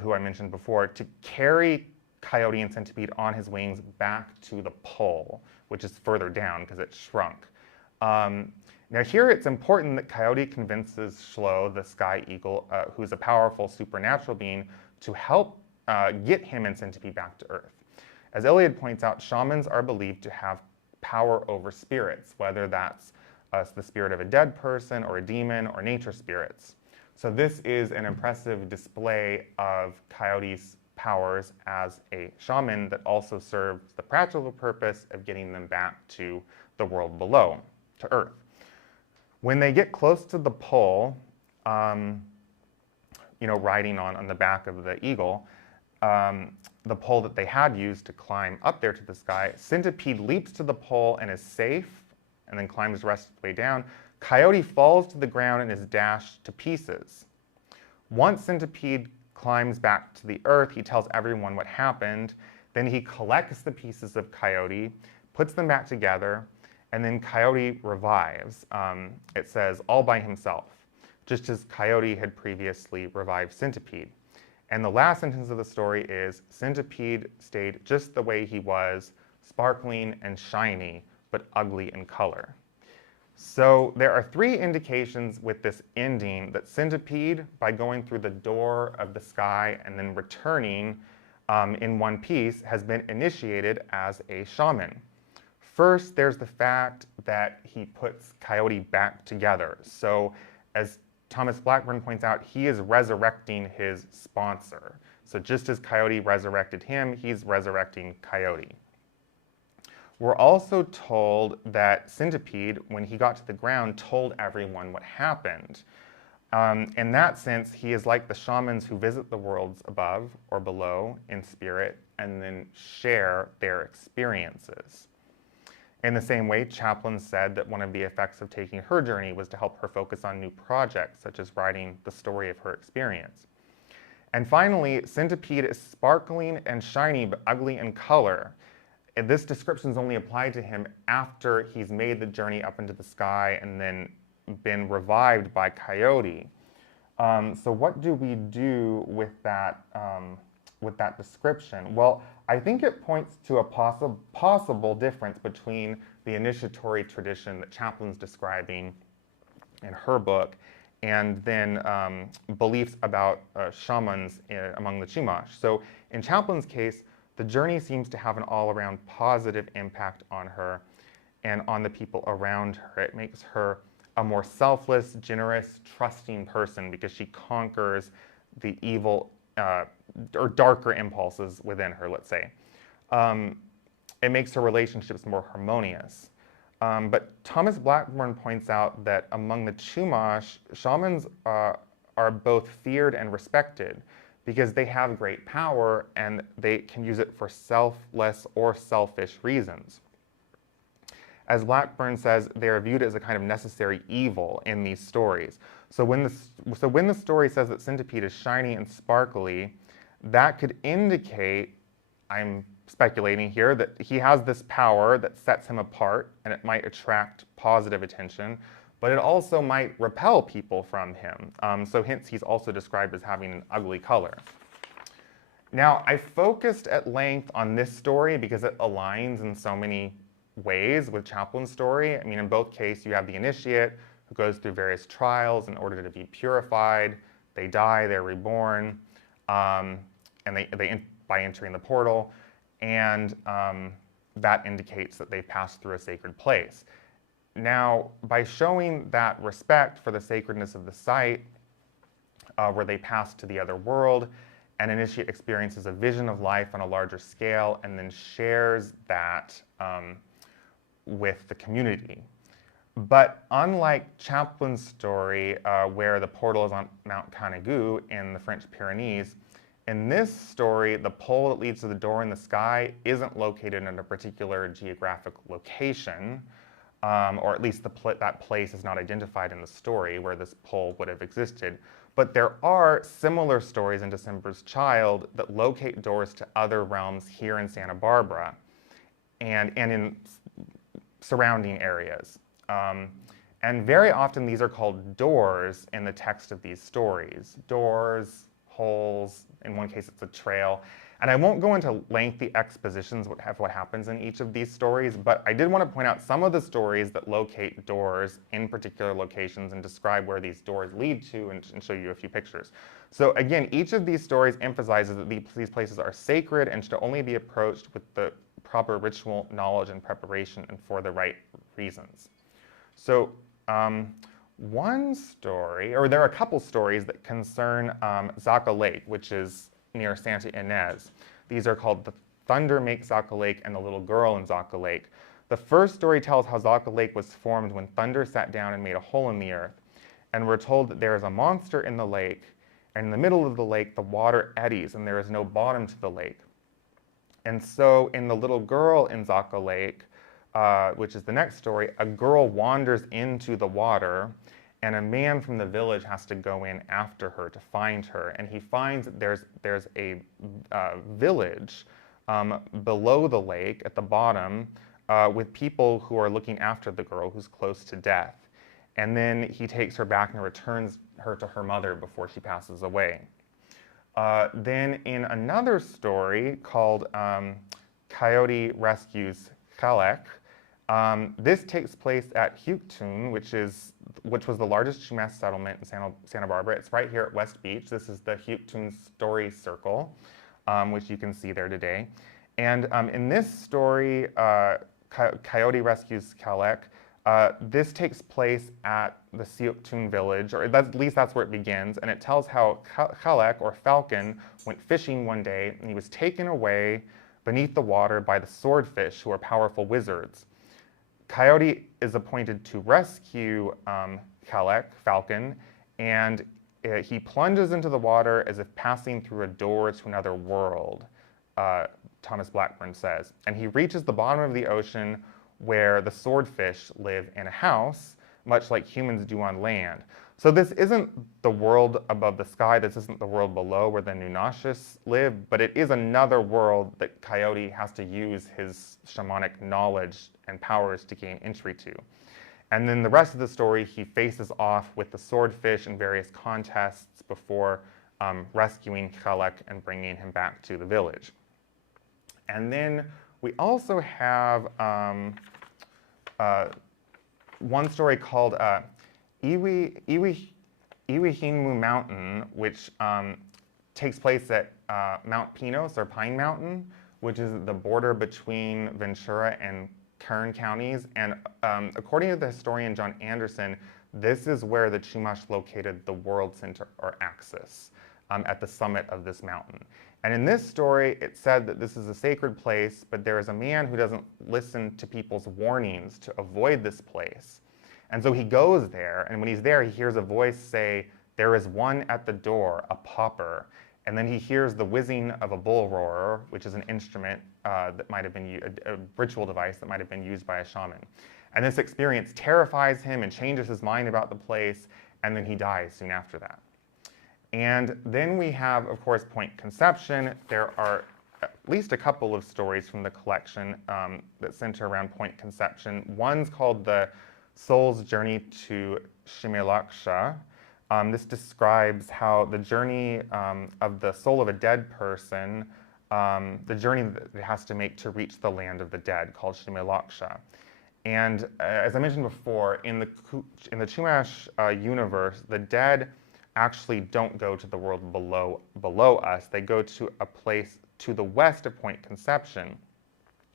who I mentioned before, to carry Coyote and Centipede on his wings back to the pole, which is further down because it shrunk. Now here it's important that Coyote convinces Shlo, the sky eagle, who's a powerful supernatural being, to help get him and Centipede back to Earth. As Iliad points out, shamans are believed to have power over spirits, whether that's the spirit of a dead person or a demon or nature spirits. So this is an impressive display of Coyote's powers as a shaman that also serves the practical purpose of getting them back to the world below, to Earth. When they get close to the pole, riding on the back of the eagle, the pole that they had used to climb up there to the sky, Centipede leaps to the pole and is safe, and then climbs the rest of the way down. Coyote falls to the ground and is dashed to pieces. Once Centipede climbs back to the Earth, he tells everyone what happened. Then he collects the pieces of Coyote, puts them back together, And then Coyote revives. It says, all by himself, just as Coyote had previously revived Centipede. And the last sentence of the story is, Centipede stayed just the way he was, sparkling and shiny, but ugly in color. So there are 3 indications with this ending that Centipede, by going through the door of the sky and then returning in one piece, has been initiated as a shaman. First, there's the fact that he puts Coyote back together. So as Thomas Blackburn points out, he is resurrecting his sponsor. So just as Coyote resurrected him, he's resurrecting Coyote. We're also told that Centipede, when he got to the ground, told everyone what happened. In that sense, he is like the shamans who visit the worlds above or below in spirit and then share their experiences. In the same way, Chaplin said that one of the effects of taking her journey was to help her focus on new projects, such as writing the story of her experience. And finally, Centipede is sparkling and shiny but ugly in color. And this description is only applied to him after he's made the journey up into the sky and then been revived by Coyote. So what do we do with that description? Well, I think it points to a possible difference between the initiatory tradition that Chaplin's describing in her book and then beliefs about shamans among the Chumash. So in Chaplin's case, the journey seems to have an all-around positive impact on her and on the people around her. It makes her a more selfless, generous, trusting person because she conquers the evil or darker impulses within her, let's say. It makes her relationships more harmonious. But Thomas Blackburn points out that among the Chumash, shamans are both feared and respected because they have great power and they can use it for selfless or selfish reasons. As Blackburn says, they are viewed as a kind of necessary evil in these stories. So when the story says that Centipede is shiny and sparkly, that could indicate, I'm speculating here, that he has this power that sets him apart and it might attract positive attention, but it also might repel people from him. So hence he's also described as having an ugly color. Now, I focused at length on this story because it aligns in so many ways with Chaplin's story. I mean, in both cases, you have the initiate who goes through various trials in order to be purified. They die, they're reborn, and by entering the portal, and that indicates that they passed through a sacred place. Now, by showing that respect for the sacredness of the site, where they pass to the other world, an initiate experiences a vision of life on a larger scale and then shares that with the community. But unlike Chaplin's story, where the portal is on Mount Canigou in the French Pyrenees, in this story, the pole that leads to the door in the sky isn't located in a particular geographic location, or at least that place is not identified in the story where this pole would have existed. But there are similar stories in December's Child that locate doors to other realms here in Santa Barbara and in surrounding areas. And very often these are called doors in the text of these stories. Doors, holes, in one case it's a trail. And I won't go into lengthy expositions of what happens in each of these stories, but I did want to point out some of the stories that locate doors in particular locations and describe where these doors lead to and show you a few pictures. So again, each of these stories emphasizes that these places are sacred and should only be approached with the proper ritual knowledge and preparation and for the right reasons. So one story, or there are a couple stories that concern Zaca Lake, which is near Santa Ynez. These are called The Thunder Makes Zaca Lake and The Little Girl in Zaca Lake. The first story tells how Zaca Lake was formed when thunder sat down and made a hole in the earth. And we're told that there is a monster in the lake, and in the middle of the lake, the water eddies, and there is no bottom to the lake. And so in The Little Girl in Zaca Lake, which is the next story, a girl wanders into the water, and a man from the village has to go in after her to find her. And he finds that there's a village below the lake at the bottom with people who are looking after the girl who's close to death. And then he takes her back and returns her to her mother before she passes away. Then in another story called Coyote Rescues Chalek, this takes place at Huktun, which was the largest Chumash settlement in Santa Barbara. It's right here at West Beach. This is the Huktun Story Circle, which you can see there today. And in this story, Coyote Rescues Chalek, this takes place at the Huktun village, or at least that's where it begins, and it tells how Chalek, or Falcon, went fishing one day, and he was taken away beneath the water by the swordfish, who are powerful wizards. Coyote is appointed to rescue Chalek, Falcon, and he plunges into the water as if passing through a door to another world, Thomas Blackburn says. And he reaches the bottom of the ocean where the swordfish live in a house, much like humans do on land. So this isn't the world above the sky, this isn't the world below where the Nunashis live, but it is another world that Coyote has to use his shamanic knowledge and powers to gain entry to. And then the rest of the story, he faces off with the swordfish in various contests before rescuing Chalek and bringing him back to the village. And then we also have one story called Iwihinmu Mountain, which takes place at Mount Pinos, or Pine Mountain, which is the border between Ventura and Kern counties. And according to the historian John Anderson, this is where the Chumash located the World Center, or Axis, at the summit of this mountain. And in this story, it said that this is a sacred place, but there is a man who doesn't listen to people's warnings to avoid this place. And so he goes there, and when he's there, he hears a voice say, "There is one at the door, a pauper." And then he hears the whizzing of a bull roarer, which is an instrument that might have been a ritual device that might have been used by a shaman. And this experience terrifies him and changes his mind about the place, and then he dies soon after that. And then we have, of course, Point Conception. There are at least a couple of stories from the collection that center around Point Conception. One's called The Soul's Journey to Shimelaksha. This describes how the journey of the soul of a dead person, the journey that it has to make to reach the land of the dead, called Shimelaksha. And as I mentioned before, in the Chumash universe, the dead actually don't go to the world below us. They go to a place to the west of Point Conception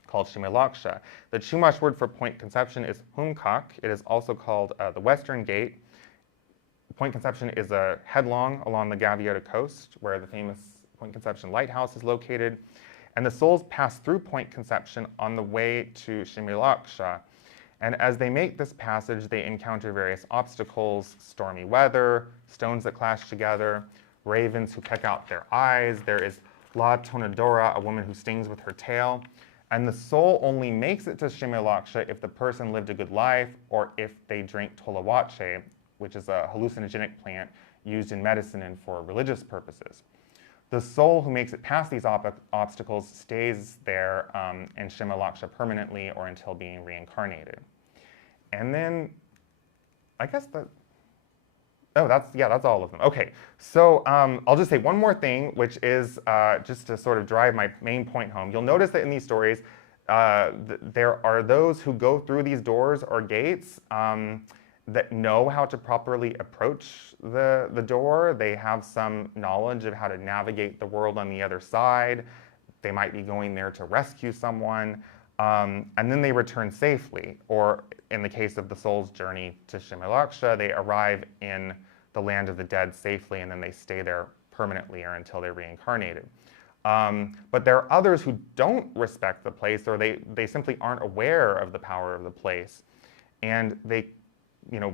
called Shimelaksha. The Chumash word for Point Conception is Humkak. It is also called the Western Gate. Point Conception is a headlong along the Gaviota coast where the famous Point Conception Lighthouse is located. And the souls pass through Point Conception on the way to Shimelaksha. And as they make this passage, they encounter various obstacles: stormy weather, stones that clash together, ravens who peck out their eyes. There is La Tonadora, a woman who stings with her tail. And the soul only makes it to Shimelaksha if the person lived a good life or if they drink tolawache, which is a hallucinogenic plant used in medicine and for religious purposes. The soul who makes it past these obstacles stays there in Shimelaksha permanently or until being reincarnated. And then, I guess that's all of them. Okay, so I'll just say one more thing, which is just to sort of drive my main point home. You'll notice that in these stories, there are those who go through these doors or gates that know how to properly approach the door. They have some knowledge of how to navigate the world on the other side. They might be going there to rescue someone, and then they return safely. Or in the case of the soul's journey to Shimelaksha, they arrive in the land of the dead safely, and then they stay there permanently or until they're reincarnated. But there are others who don't respect the place, or they simply aren't aware of the power of the place, and they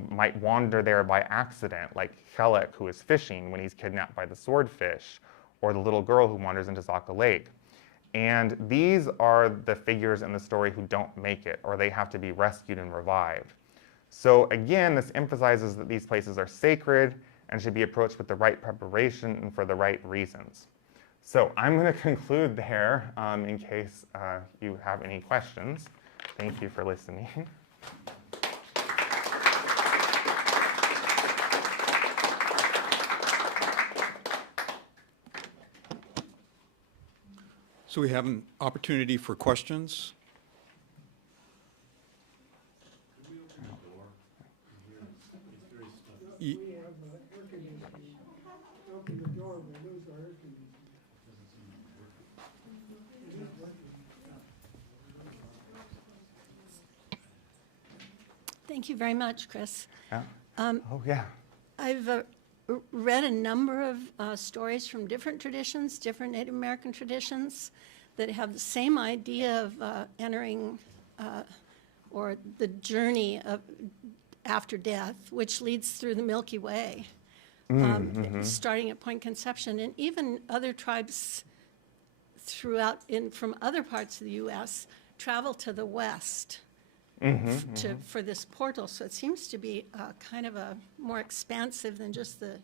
might wander there by accident, like Chalek, who is fishing when he's kidnapped by the swordfish, or the little girl who wanders into Zaka Lake. And these are the figures in the story who don't make it, or they have to be rescued and revived. So again, this emphasizes that these places are sacred and should be approached with the right preparation and for the right reasons. So I'm going to conclude there in case you have any questions. Thank you for listening. So we have an opportunity for questions. Ye- We have air conditioning. Open the door, we'll lose our air conditioning. It is working. Thank you very much, Chris. Yeah. Oh, yeah. I've read a number of stories from different traditions, different Native American traditions, that have the same idea of entering or the journey of after death, which leads through the Milky Way, starting at Point Conception. And even other tribes throughout, from other parts of the U.S., travel to the west for this portal. So it seems to be kind of a more expansive than just the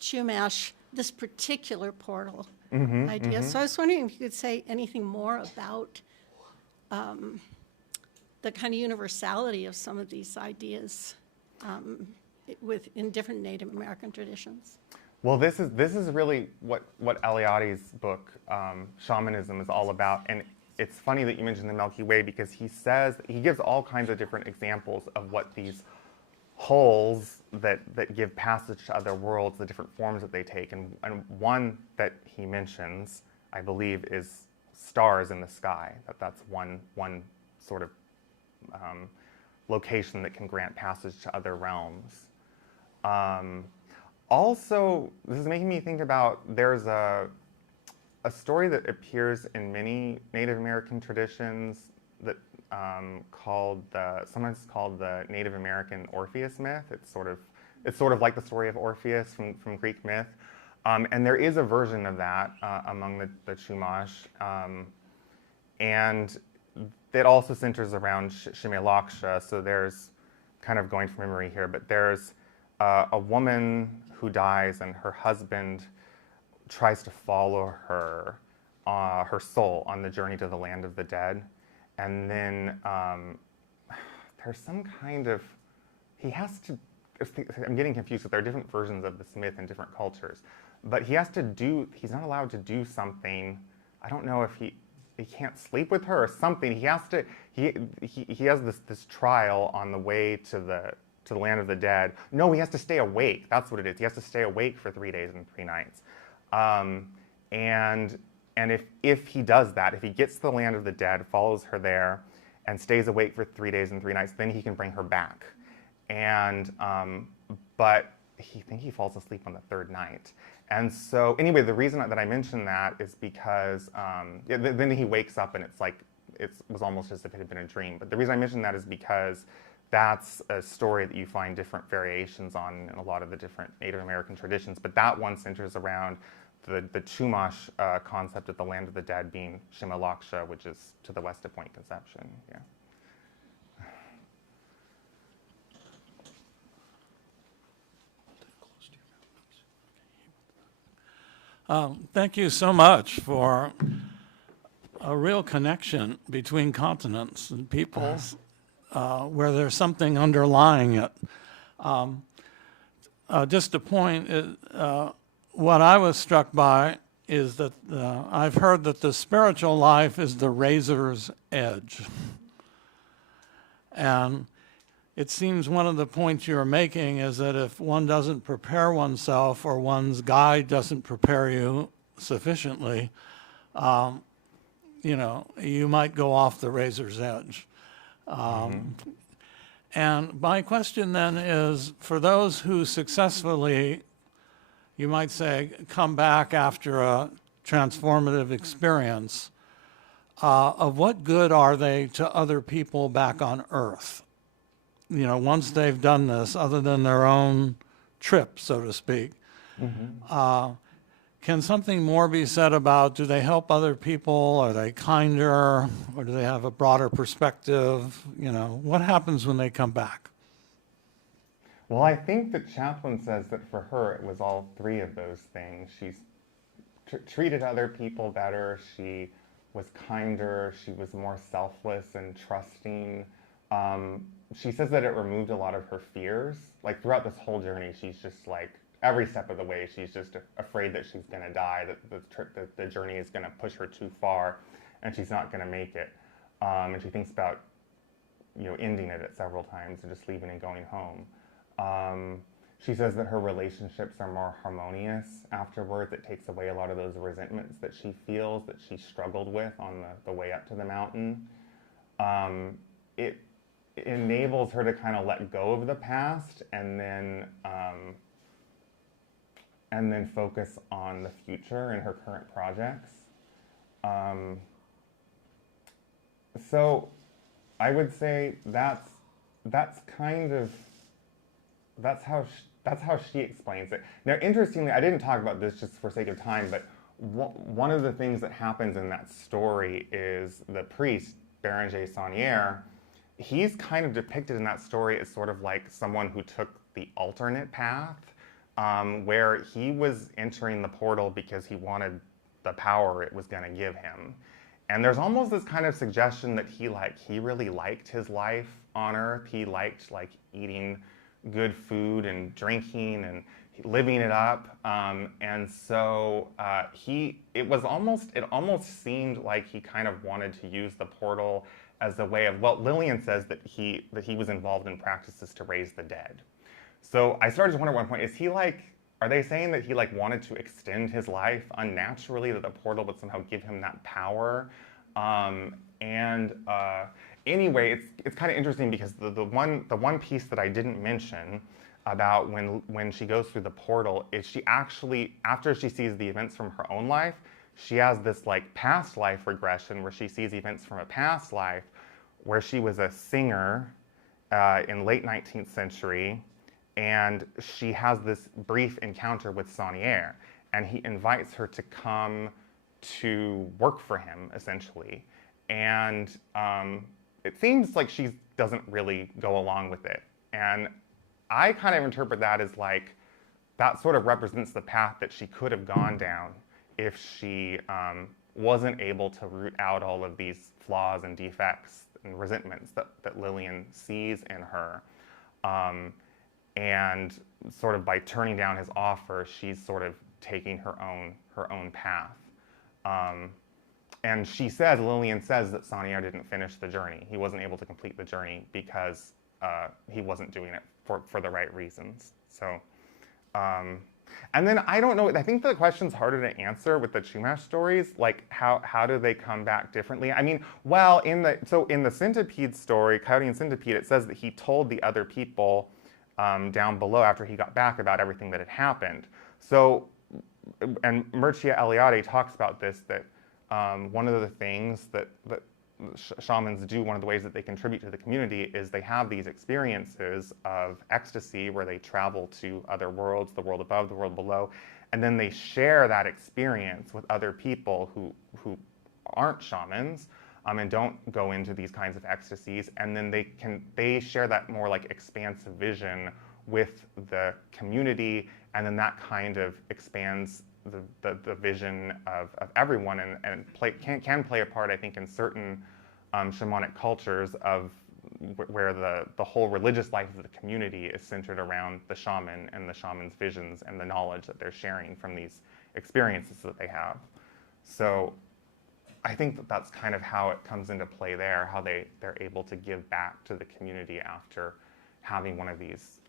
Chumash, this particular portal idea. So I was wondering if you could say anything more about the kind of universality of some of these ideas in different Native American traditions. Well, this is really what Eliotti's book, Shamanism, is all about. And it's funny that you mentioned the Milky Way, because he gives all kinds of different examples of what these holes that give passage to other worlds, the different forms that they take. And one that he mentions, I believe, is stars in the sky. That's one sort of location that can grant passage to other realms. Also, this is making me think about, there's a story that appears in many Native American traditions that sometimes called the Native American Orpheus myth. It's sort of like the story of Orpheus from Greek myth, and there is a version of that among the Chumash, and it also centers around Shimei-Laksha. So there's, kind of going from memory here, but there's a woman who dies, and her husband tries to follow her soul on the journey to the land of the dead. And then there's some kind of, I'm getting confused, but there are different versions of this myth in different cultures. But he's not allowed to do something. I don't know if he can't sleep with her or something. He has this trial on the way to the land of the dead. No, he has to stay awake. That's what it is. He has to stay awake for 3 days and 3 nights. And if he does that, if he gets to the land of the dead, follows her there, and stays awake for 3 days and 3 nights, then he can bring her back. And but he falls asleep on the 3rd night. And so anyway, the reason that I mention that is because then he wakes up, and it was almost as if it had been a dream. But the reason I mention that is because that's a story that you find different variations on in a lot of the different Native American traditions. But that one centers around the Chumash concept of the land of the dead being Shimei-Laksha, which is to the west of Point Conception. Yeah. Thank you so much for a real connection between continents and peoples where there's something underlying it. Just a point, what I was struck by is that I've heard that the spiritual life is the razor's edge. And it seems one of the points you're making is that if one doesn't prepare oneself, or one's guide doesn't prepare you sufficiently, you might go off the razor's edge. And my question then is, for those who successfully, you might say, come back after a transformative experience, of what good are they to other people back on Earth? Once they've done this, other than their own trip, so to speak. Can something more be said about, do they help other people? Are they kinder? Or do they have a broader perspective? What happens when they come back? Well, I think that Chaplin says that for her, it was all 3 of those things. She's treated other people better. She was kinder, she was more selfless and trusting. She says that it removed a lot of her fears. Like throughout this whole journey, she's just like, every step of the way, she's just afraid that she's gonna die, that the journey is gonna push her too far, and she's not gonna make it. And she thinks about, ending it at several times and just leaving and going home. She says that her relationships are more harmonious afterwards. It takes away a lot of those resentments that she feels, that she struggled with on the way up to the mountain. It enables her to kind of let go of the past and then focus on the future and her current projects. So I would say that's how she explains it. Now, interestingly, I didn't talk about this just for sake of time, but one of the things that happens in that story is the priest, Béranger Saunière, he's kind of depicted in that story as sort of like someone who took the alternate path, where he was entering the portal because he wanted the power it was going to give him. And there's almost this kind of suggestion that he really liked his life on Earth. He liked like eating good food and drinking and living it up. And so it almost seemed like he kind of wanted to use the portal as a way of, well, Lillian says that he was involved in practices to raise the dead. So I started to wonder at one point, are they saying that he wanted to extend his life unnaturally, that the portal would somehow give him that power? Anyway, it's kind of interesting because the one piece that I didn't mention about when she goes through the portal is she actually, after she sees the events from her own life, she has this past life regression where she sees events from a past life where she was a singer in late 19th century, and she has this brief encounter with Saunière, and he invites her to come to work for him, essentially. And it seems like she doesn't really go along with it. And I kind of interpret that as that sort of represents the path that she could have gone down if she wasn't able to root out all of these flaws and defects and resentments that Lillian sees in her. And sort of by turning down his offer, she's sort of taking her own path. And Lillian says that Saunière didn't finish the journey. He wasn't able to complete the journey because he wasn't doing it for the right reasons. So, and then I don't know, I think the question's harder to answer with the Chumash stories, how do they come back differently? I mean, well, in the centipede story, Coyote and Centipede, it says that he told the other people down below after he got back about everything that had happened. So, and Mircea Eliade talks about this, that one of the things that shamans do, one of the ways that they contribute to the community, is they have these experiences of ecstasy where they travel to other worlds, the world above, the world below, and then they share that experience with other people who aren't shamans, and don't go into these kinds of ecstasies, and then they share that more expansive vision with the community, and then that kind of expands the vision of everyone, and can play a part, I think, in certain shamanic cultures where the whole religious life of the community is centered around the shaman and the shaman's visions and the knowledge that they're sharing from these experiences that they have. So I think that's kind of how it comes into play there, how they're able to give back to the community after having one of these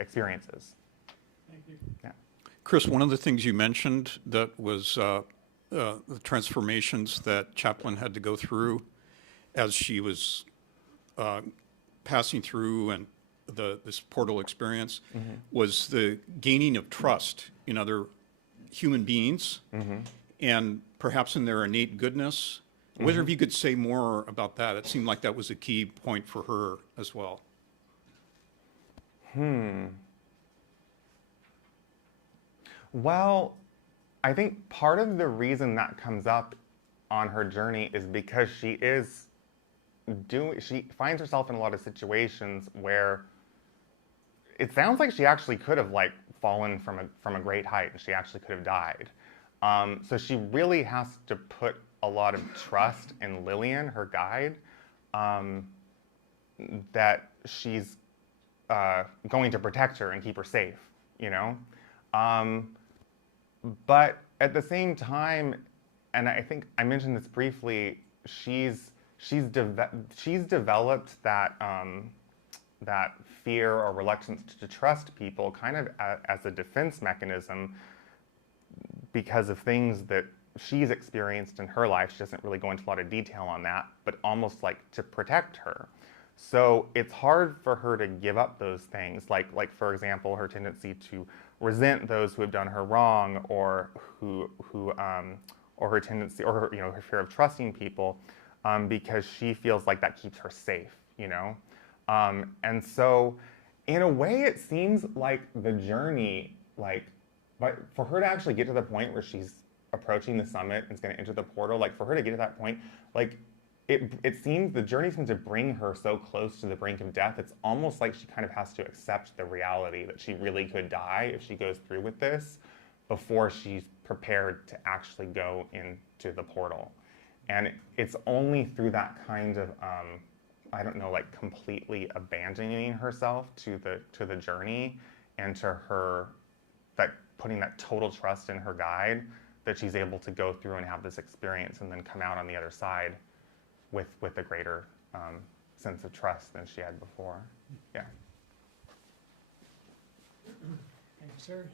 experiences. Thank you. Yeah. Chris, one of the things you mentioned that was the transformations that Chaplin had to go through as she was passing through and this portal experience was the gaining of trust in other human beings and perhaps in their innate goodness. I wonder if you could say more about that. It seemed like that was a key point for her as well. Well, I think part of the reason that comes up on her journey is because she finds herself in a lot of situations where it sounds like she actually could have fallen from a great height, and she actually could have died. So she really has to put a lot of trust in Lillian, her guide, that she's going to protect her and keep her safe, you know? But at the same time, and I think I mentioned this briefly, she's developed that that fear or reluctance to trust people kind of as a defense mechanism because of things that she's experienced in her life. She doesn't really go into a lot of detail on that, but almost like to protect her. So it's hard for her to give up those things, like for example, her tendency to resent those who have done her wrong, or or her tendency, or her, her fear of trusting people, because she feels like that keeps her safe, and so in a way, it seems like the journey, but for her to actually get to the point where she's approaching the summit and is going to enter the portal, for her to get to that point, it seems the journey seems to bring her so close to the brink of death. It's almost like she kind of has to accept the reality that she really could die if she goes through with this before she's prepared to actually go into the portal. And it's only through that kind of, I don't know, completely abandoning herself to the journey and to her, putting that total trust in her guide, that she's able to go through and have this experience and then come out on the other side with a greater sense of trust than she had before. Yeah. Thank you, sir.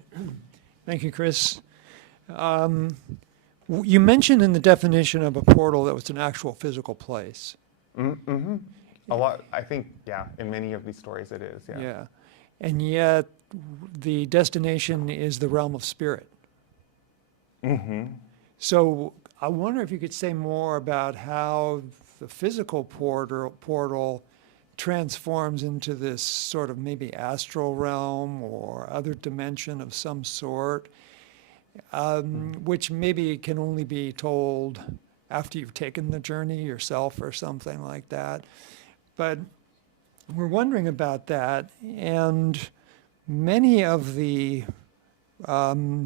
Thank you, Chris. You mentioned in the definition of a portal that it was an actual physical place. Mm-hmm. A lot, I think, yeah, in many of these stories it is, yeah. Yeah. And yet the destination is the realm of spirit. Mm-hmm. So I wonder if you could say more about how the physical portal transforms into this sort of maybe astral realm or other dimension of some sort, which maybe can only be told after you've taken the journey yourself or something like that. But we're wondering about that, and many of the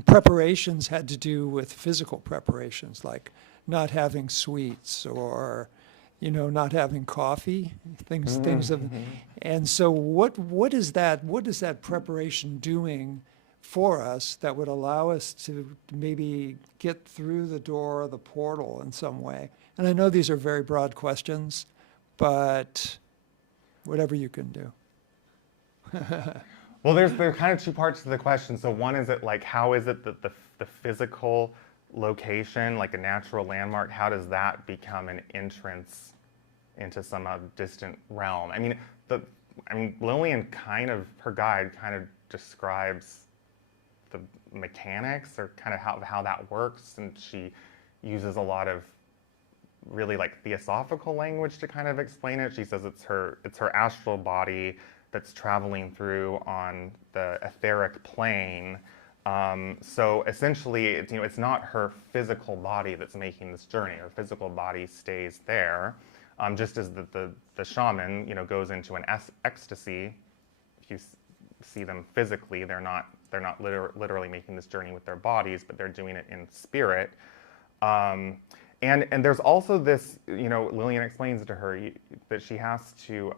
preparations had to do with physical preparations, like not having sweets or, not having coffee, things of, and so what is that preparation doing for us that would allow us to maybe get through the door of the portal in some way? And I know these are very broad questions, but whatever you can do. Well, there are kind of two parts to the question. So one is how is it that the physical location, like a natural landmark, how does that become an entrance into some distant realm? I mean, Lillian her guide kind of describes the mechanics or kind of how that works, and she uses a lot of really theosophical language to kind of explain it. She says it's her astral body that's traveling through on the etheric plane. So essentially, it's not her physical body that's making this journey. Her physical body stays there, just as the shaman, goes into an ecstasy. If you see them physically, they're not literally making this journey with their bodies, but they're doing it in spirit. And there's also this, Lillian explains to her that she has to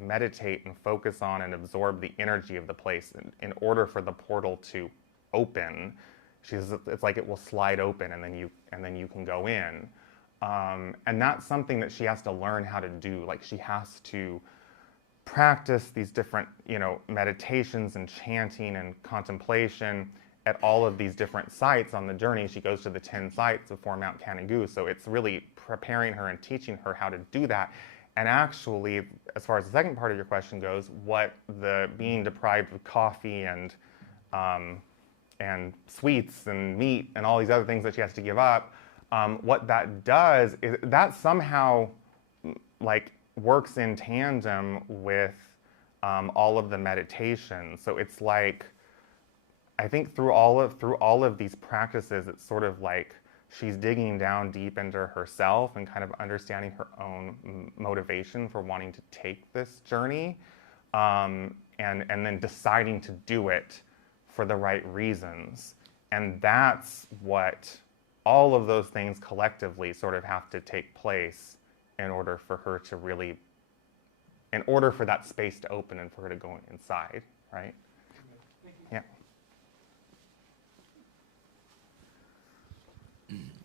meditate and focus on and absorb the energy of the place in order for the portal to open. She says it's like it will slide open and then you can go in. And that's something that she has to learn how to do. She has to practice these different, meditations and chanting and contemplation at all of these different sites on the journey. She goes to the 10 sites before Mount Canigou. So it's really preparing her and teaching her how to do that. And actually, as far as the second part of your question goes, what the being deprived of coffee and sweets and meat and all these other things that she has to give up, what that does is that somehow works in tandem with all of the meditation. So it's I think through all of these practices, it's sort of she's digging down deep into herself and kind of understanding her own motivation for wanting to take this journey, and then deciding to do it for the right reasons. And that's what all of those things collectively sort of have to take place in order for her to really, in order for that space to open and for her to go inside, right? Yeah.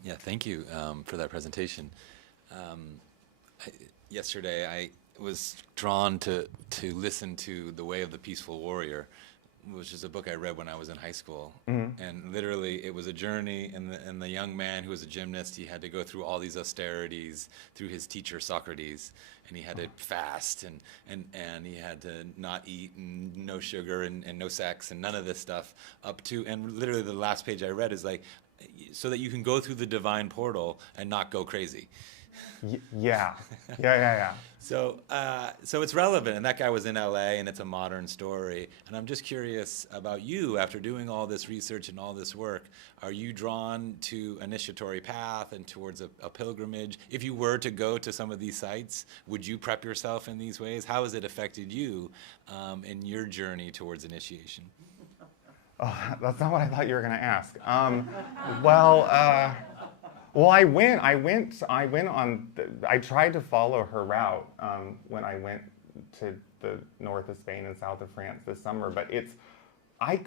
Yeah, thank you for that presentation. Yesterday, I was drawn to listen to The Way of the Peaceful Warrior, which is a book I read when I was in high school. And literally, it was a journey, and the young man who was a gymnast, he had to go through all these austerities through his teacher, Socrates, and he had to fast, and he had to not eat, and no sugar, and no sex, and none of this stuff, up to, and literally the last page I read is like, so that you can go through the divine portal and not go crazy. Yeah. So it's relevant, and that guy was in LA, and it's a modern story. And I'm just curious about you, after doing all this research and all this work, are you drawn to initiatory path and towards a pilgrimage? If you were to go to some of these sites, would you prep yourself in these ways? How has it affected you in your journey towards initiation? Oh, that's not what I thought you were going to ask. Well, I tried to follow her route when I went to the north of Spain and south of France this summer, but I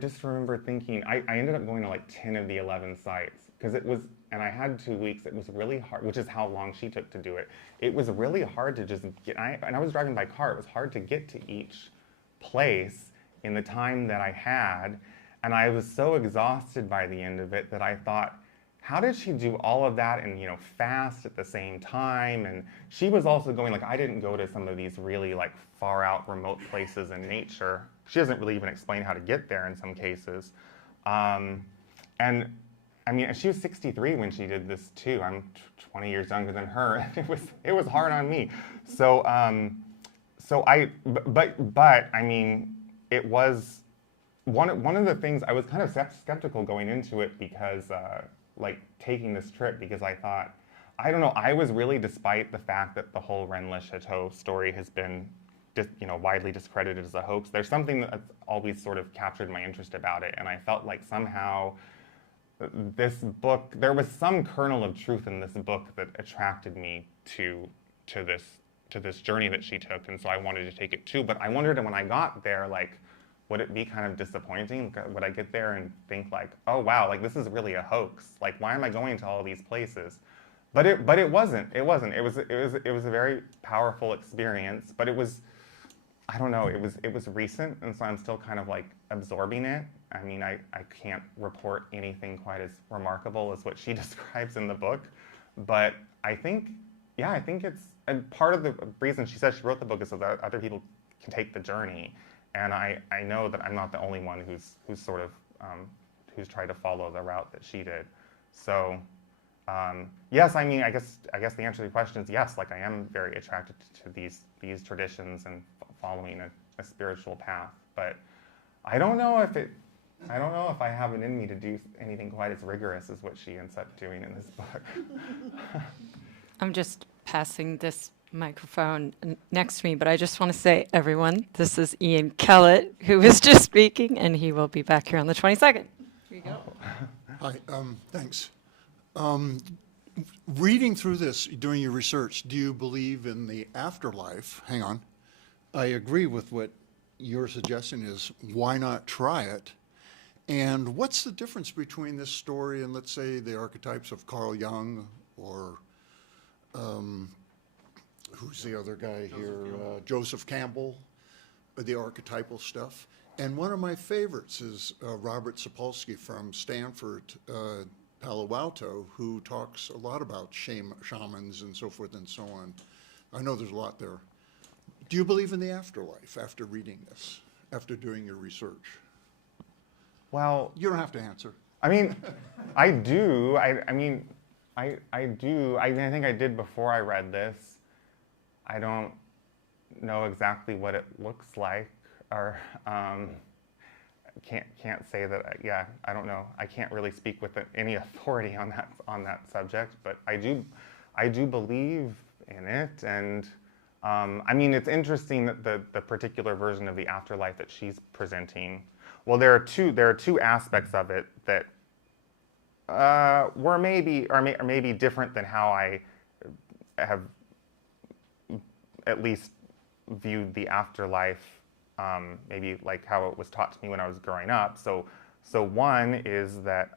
just remember thinking, I ended up going to like 10 of the 11 sites, because it was, and I had 2 weeks, it was really hard, which is how long she took to do it. It was really hard to just get, and I was driving by car, it was hard to get to each place in the time that I had, and I was so exhausted by the end of it that I thought, how did she do all of that and, fast at the same time? And she was also going, like, I didn't go to some of these really, like, far out remote places in nature. She doesn't really even explain how to get there in some cases. And I mean, she was 63 when she did this too. I'm 20 years younger than her. It was hard on me. So I mean, it was one of the things I was kind of skeptical going into it, because like taking this trip, because I thought, I don't know, I was really, despite the fact that the whole Rennes-le-Chateau story has been widely discredited as a hoax, there's something that's always sort of captured my interest about it, and I felt like somehow this book, there was some kernel of truth in this book that attracted me to this journey that she took, and so I wanted to take it too. But I wondered when I got there, like, would it be kind of disappointing? Would I get there and think like, oh wow, like this is really a hoax? Like, why am I going to all these places? But it wasn't. It wasn't. It was a very powerful experience. But it was, I don't know. It was recent, and so I'm still kind of like absorbing it. I mean, I can't report anything quite as remarkable as what she describes in the book. But I think it's, and part of the reason she says she wrote the book is so that other people can take the journey. And I know that I'm not the only one who's sort of who's tried to follow the route that she did. So yes, I mean, I guess the answer to the question is yes. Like, I am very attracted to these traditions and following a spiritual path. But I don't know if I have it in me to do anything quite as rigorous as what she ends up doing in this book. I'm just passing this microphone next to me, but I just want to say, everyone, this is Ian Kellett, who was just speaking, and he will be back here on the 22nd. Here you go. Hi, thanks. Reading through this, doing your research, do you believe in the afterlife? Hang on. I agree with what your suggestion is. Why not try it? And what's the difference between this story and, let's say, the archetypes of Carl Jung or who's the other guy here? Joseph Campbell, the archetypal stuff. And one of my favorites is Robert Sapolsky from Stanford, Palo Alto, who talks a lot about shamans and so forth and so on. I know there's a lot there. Do you believe in the afterlife after reading this, after doing your research? Well, you don't have to answer. I mean, I do. I mean, I do. I think I did before I read this. I don't know exactly what it looks like, or can't say that. Yeah, I don't know. I can't really speak with any authority on that subject. But I do believe in it, and I mean, it's interesting that the particular version of the afterlife that she's presenting. Well, there are two aspects of it that were maybe, or maybe different than how I have at least viewed the afterlife, maybe like how it was taught to me when I was growing up. So one is that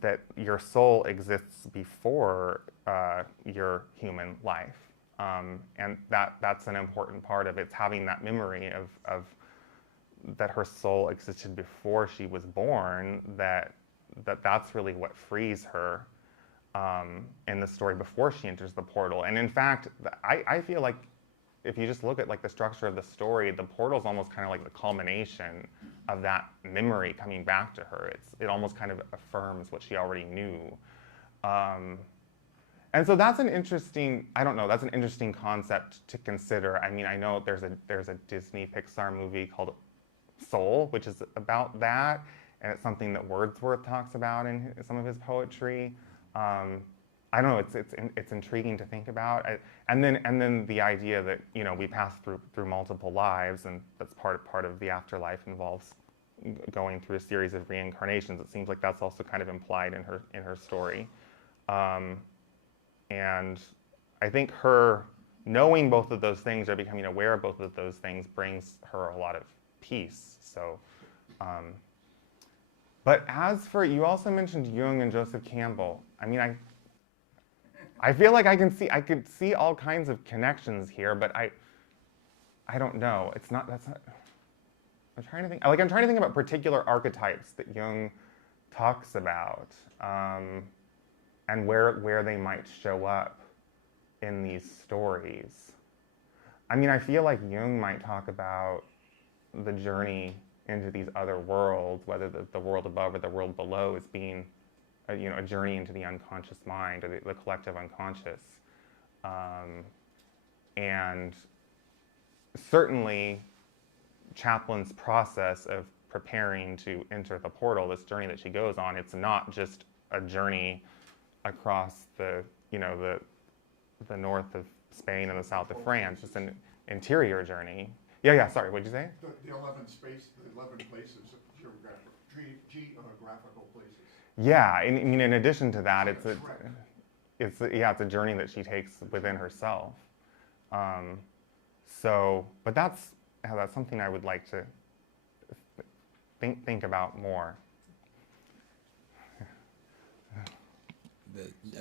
that your soul exists before your human life, and that's an important part of it. It's having that memory of that her soul existed before she was born. That's really what frees her in the story before she enters the portal. And in fact, I feel like if you just look at like the structure of the story, the portal is almost kind of like the culmination of that memory coming back to her. It almost kind of affirms what she already knew. And so that's an interesting, I don't know, that's an interesting concept to consider. I mean, I know there's a Disney Pixar movie called Soul, which is about that, and it's something that Wordsworth talks about in some of his poetry. I don't know. It's intriguing to think about, and then the idea that we pass through multiple lives, and that's part of the afterlife involves going through a series of reincarnations. It seems like that's also kind of implied in her story, and I think her knowing both of those things or becoming aware of both of those things brings her a lot of peace. So. But as for, you also mentioned Jung and Joseph Campbell. I mean, I feel like I could see all kinds of connections here, but I don't know. I'm trying to think about particular archetypes that Jung talks about, and where they might show up in these stories. I mean, I feel like Jung might talk about the journey into these other worlds, whether the world above or the world below is being a journey into the unconscious mind or the collective unconscious. And certainly Chaplin's process of preparing to enter the portal, this journey that she goes on, it's not just a journey across the north of Spain and the south of France. It's an interior journey. Yeah, sorry, what'd you say? The 11 places, geographical places. Yeah, I mean, in addition to that, it's a journey that she takes within herself. But that's something I would like to think about more.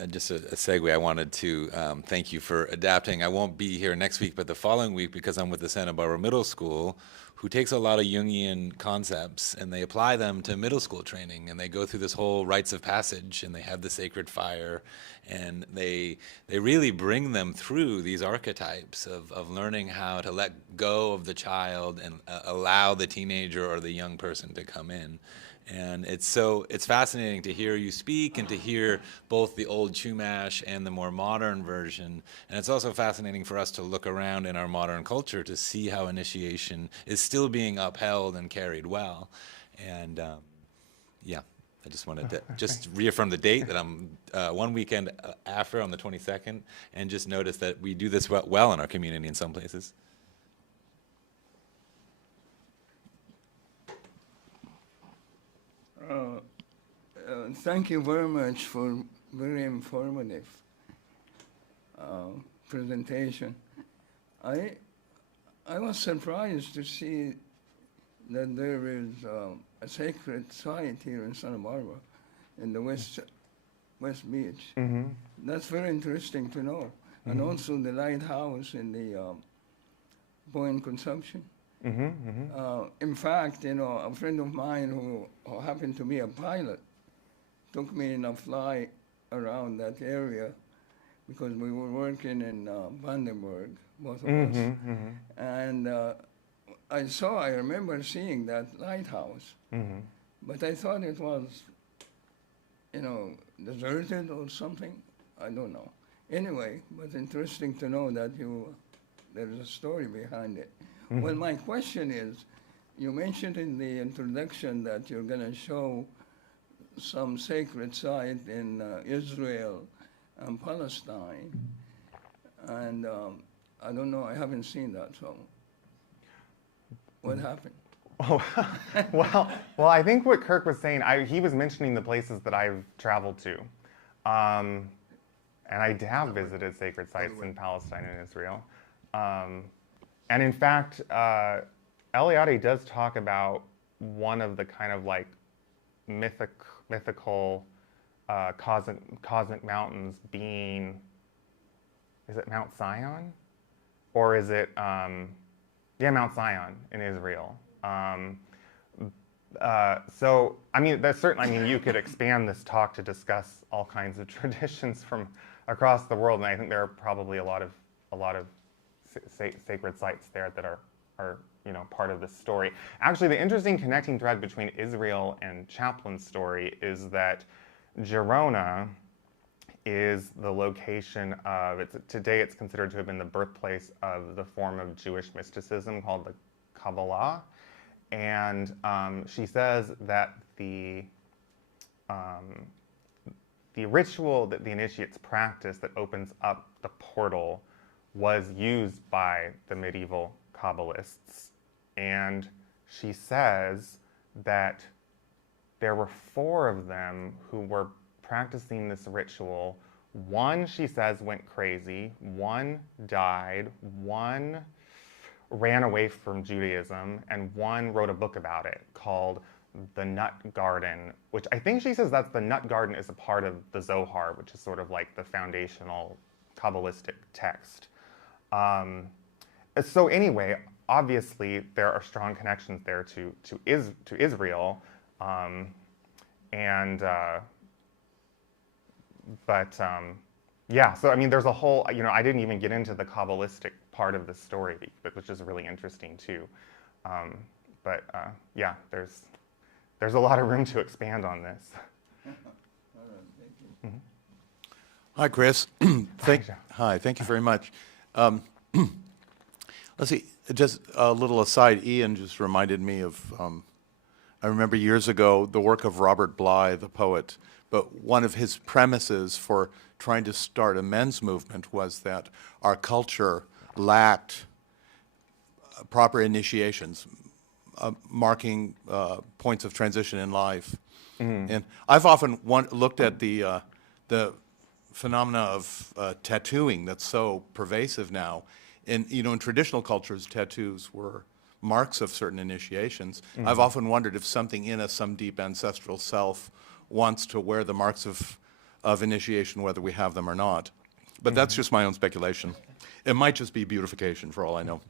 Just a segue, I wanted to thank you for adapting. I won't be here next week, but the following week, because I'm with the Santa Barbara Middle School, who takes a lot of Jungian concepts and they apply them to middle school training, and they go through this whole rites of passage, and they have the sacred fire, and they really bring them through these archetypes of learning how to let go of the child and allow the teenager or the young person to come in. And it's fascinating to hear you speak and to hear both the old Chumash and the more modern version. And it's also fascinating for us to look around in our modern culture to see how initiation is still being upheld and carried well. And I just wanted to just reaffirm the date that I'm one weekend after on the 22nd, and just notice that we do this well in our community in some places. Thank you very much for very informative presentation. I was surprised to see that there is a sacred site here in Santa Barbara, in the West Beach. Mm-hmm. That's very interesting to know. Mm-hmm. And also the lighthouse in the Point Consumption. Mm-hmm, mm-hmm. In fact, a friend of mine who happened to be a pilot took me in a flight around that area because we were working in Vandenberg, both of us. Mm-hmm. And I remember seeing that lighthouse, Mm-hmm. but I thought it was, deserted or something. I don't know. Anyway, but interesting to know that there's a story behind it. Mm-hmm. Well, my question is, you mentioned in the introduction that you're going to show some sacred site in Israel and Palestine, and I don't know, I haven't seen that, so what happened? Oh, well, I think what Kirk was saying, he was mentioning the places that I've traveled to. And I have visited sacred sites in Palestine and Israel. And in fact, Eliade does talk about one of the kind of like mythical cosmic mountains being, is it Mount Zion? Or is it, yeah, Mount Zion in Israel. So, I mean, that's certainly, I mean, you could expand this talk to discuss all kinds of traditions from across the world, and I think there are probably a lot of sacred sites there that are you know, part of this story. Actually, the interesting connecting thread between Israel and Chaplin's story is that Gerona is the location of, today it's considered to have been the birthplace of the form of Jewish mysticism called the Kabbalah. And she says that the ritual that the initiates practice that opens up the portal was used by the medieval Kabbalists. And she says that there were 4 of them who were practicing this ritual. 1, she says, went crazy. 1 died. 1 ran away from Judaism, and 1 wrote a book about it called The Nut Garden, which I think she says that's the Nut Garden is a part of the Zohar, which is sort of like the foundational Kabbalistic text. So anyway, obviously there are strong connections there to Israel, yeah, so I mean, there's a whole, you know, I didn't even get into the Kabbalistic part of the story, which is really interesting too. Yeah, there's a lot of room to expand on this. Hi, Chris. Hi, thank you very much. Let's see, just a little aside, Ian just reminded me of, I remember years ago, the work of Robert Bly, the poet, but one of his premises for trying to start a men's movement was that our culture lacked proper initiations, marking points of transition in life. And I've often looked at the phenomena of tattooing that's so pervasive now. And, you know, in traditional cultures, tattoos were marks of certain initiations. I've often wondered if something in us, some deep ancestral self, wants to wear the marks of initiation, whether we have them or not. But that's just my own speculation. It might just be beautification, for all I know.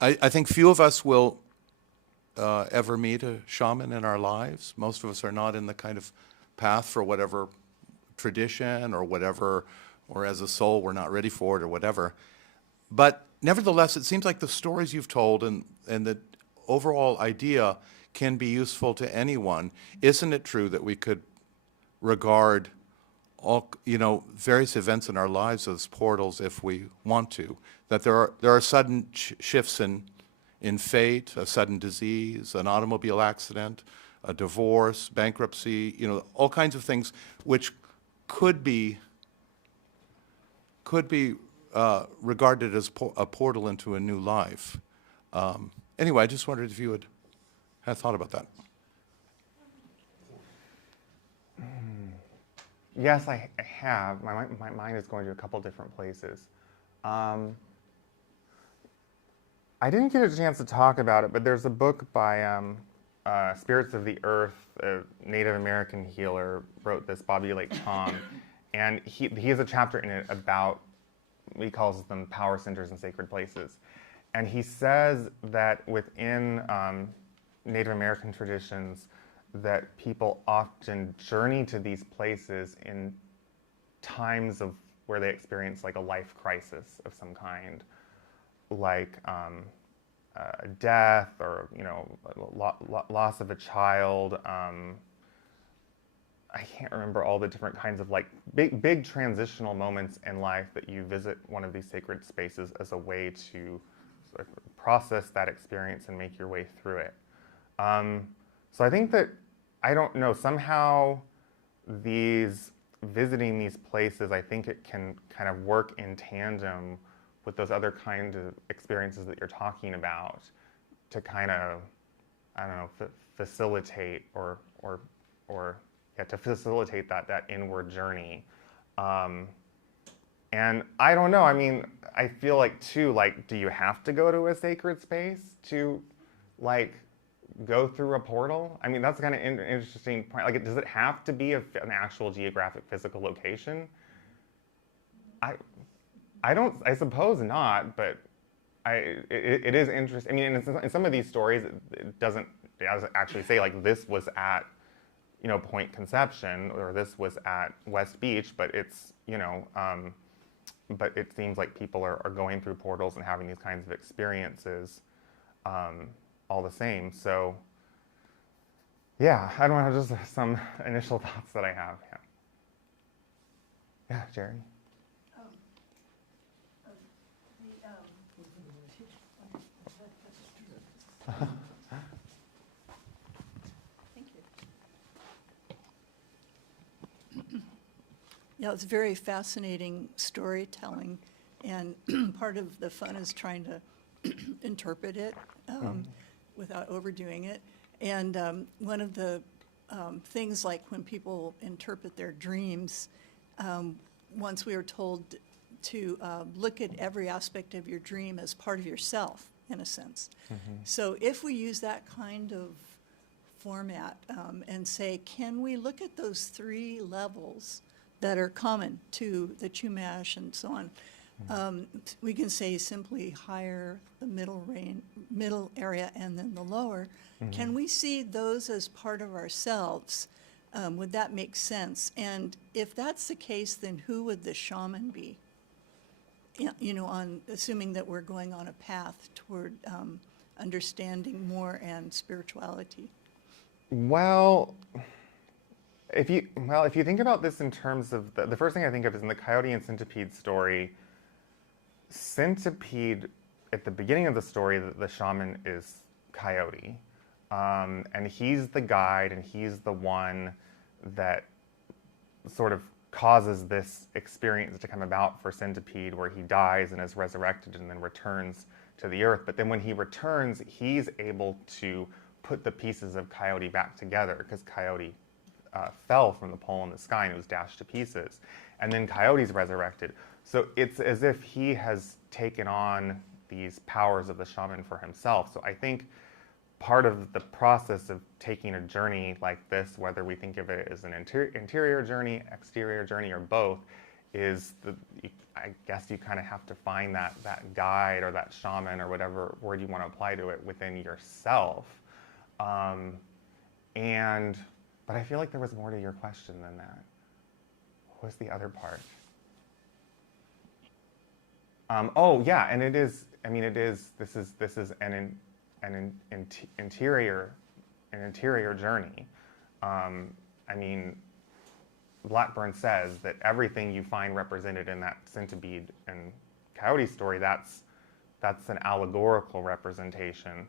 I think few of us will ever meet a shaman in our lives. Most of us are not in the kind of path for whatever tradition or whatever, or as a soul, we're not ready for it or whatever. But nevertheless, it seems like the stories you've told and the overall idea can be useful to anyone. Isn't it true that we could regard all, you know, various events in our lives as portals if we want to? That there are sudden shifts in fate, a sudden disease, an automobile accident, a divorce, bankruptcy, you know, all kinds of things which could be regarded as a portal into a new life. Anyway, I just wondered if you would have thought about that. Yes, I have. My mind is going to a couple different places. I didn't get a chance to talk about it, but there's a book by Spirits of the Earth, a Native American healer, wrote this, Bobby Lake Tom, and he has a chapter in it about, he calls them power centers and sacred places. And he says that within Native American traditions, that people often journey to these places in times of where they experience like a life crisis of some kind, like death or, you know, loss of a child. I can't remember all the different kinds of like big transitional moments in life that you visit one of these sacred spaces as a way to sort of process that experience and make your way through it. So I think that, I don't know, somehow visiting these places, I think it can kind of work in tandem with those other kind of experiences that you're talking about. kind of, I don't know, facilitate or yeah, to facilitate that inward journey. And I don't know, I mean, I feel like too, like, do you have to go to a sacred space to like go through a portal? I mean, that's kind of interesting point. Like, does it have to be an actual geographic physical location? I suppose not, but it is interesting. I mean, in some of these stories, it doesn't actually say like this was at, you know, Point Conception or this was at West Beach, but it's, you know, but it seems like people are going through portals and having these kinds of experiences all the same. So yeah, I don't know, just some initial thoughts that I have. Yeah, Jerry. Yeah, it's very fascinating storytelling, and part of the fun is trying to interpret it without overdoing it. And one of the things, like when people interpret their dreams, once we were told to look at every aspect of your dream as part of yourself, in a sense. So if we use that kind of format and say, can we look at those 3 levels that are common to the Chumash and so on, we can say simply higher, the middle area, and then the lower. Can we see those as part of ourselves? Would that make sense? And if that's the case, then who would the shaman be? You know, on assuming that we're going on a path toward understanding more and spirituality. Well, if you think about this in terms of the first thing I think of is in the Coyote and Centipede story. Centipede, at the beginning of the story, the shaman is Coyote, and he's the guide, and he's the one that sort of causes this experience to come about for Centipede, where he dies and is resurrected and then returns to the earth. But then when he returns, he's able to put the pieces of Coyote back together, because Coyote fell from the pole in the sky and it was dashed to pieces. And then Coyote's resurrected. So it's as if he has taken on these powers of the shaman for himself. So I think part of the process of taking a journey like this, whether we think of it as an interior journey, exterior journey, or both, is I guess you kind of have to find that guide or that shaman or whatever word you want to apply to it within yourself. But I feel like there was more to your question than that. What was the other part? Oh yeah, and it is. I mean, it is. This is an interior journey. I mean, Blackburn says that everything you find represented in that Centipede and Coyote story, that's an allegorical representation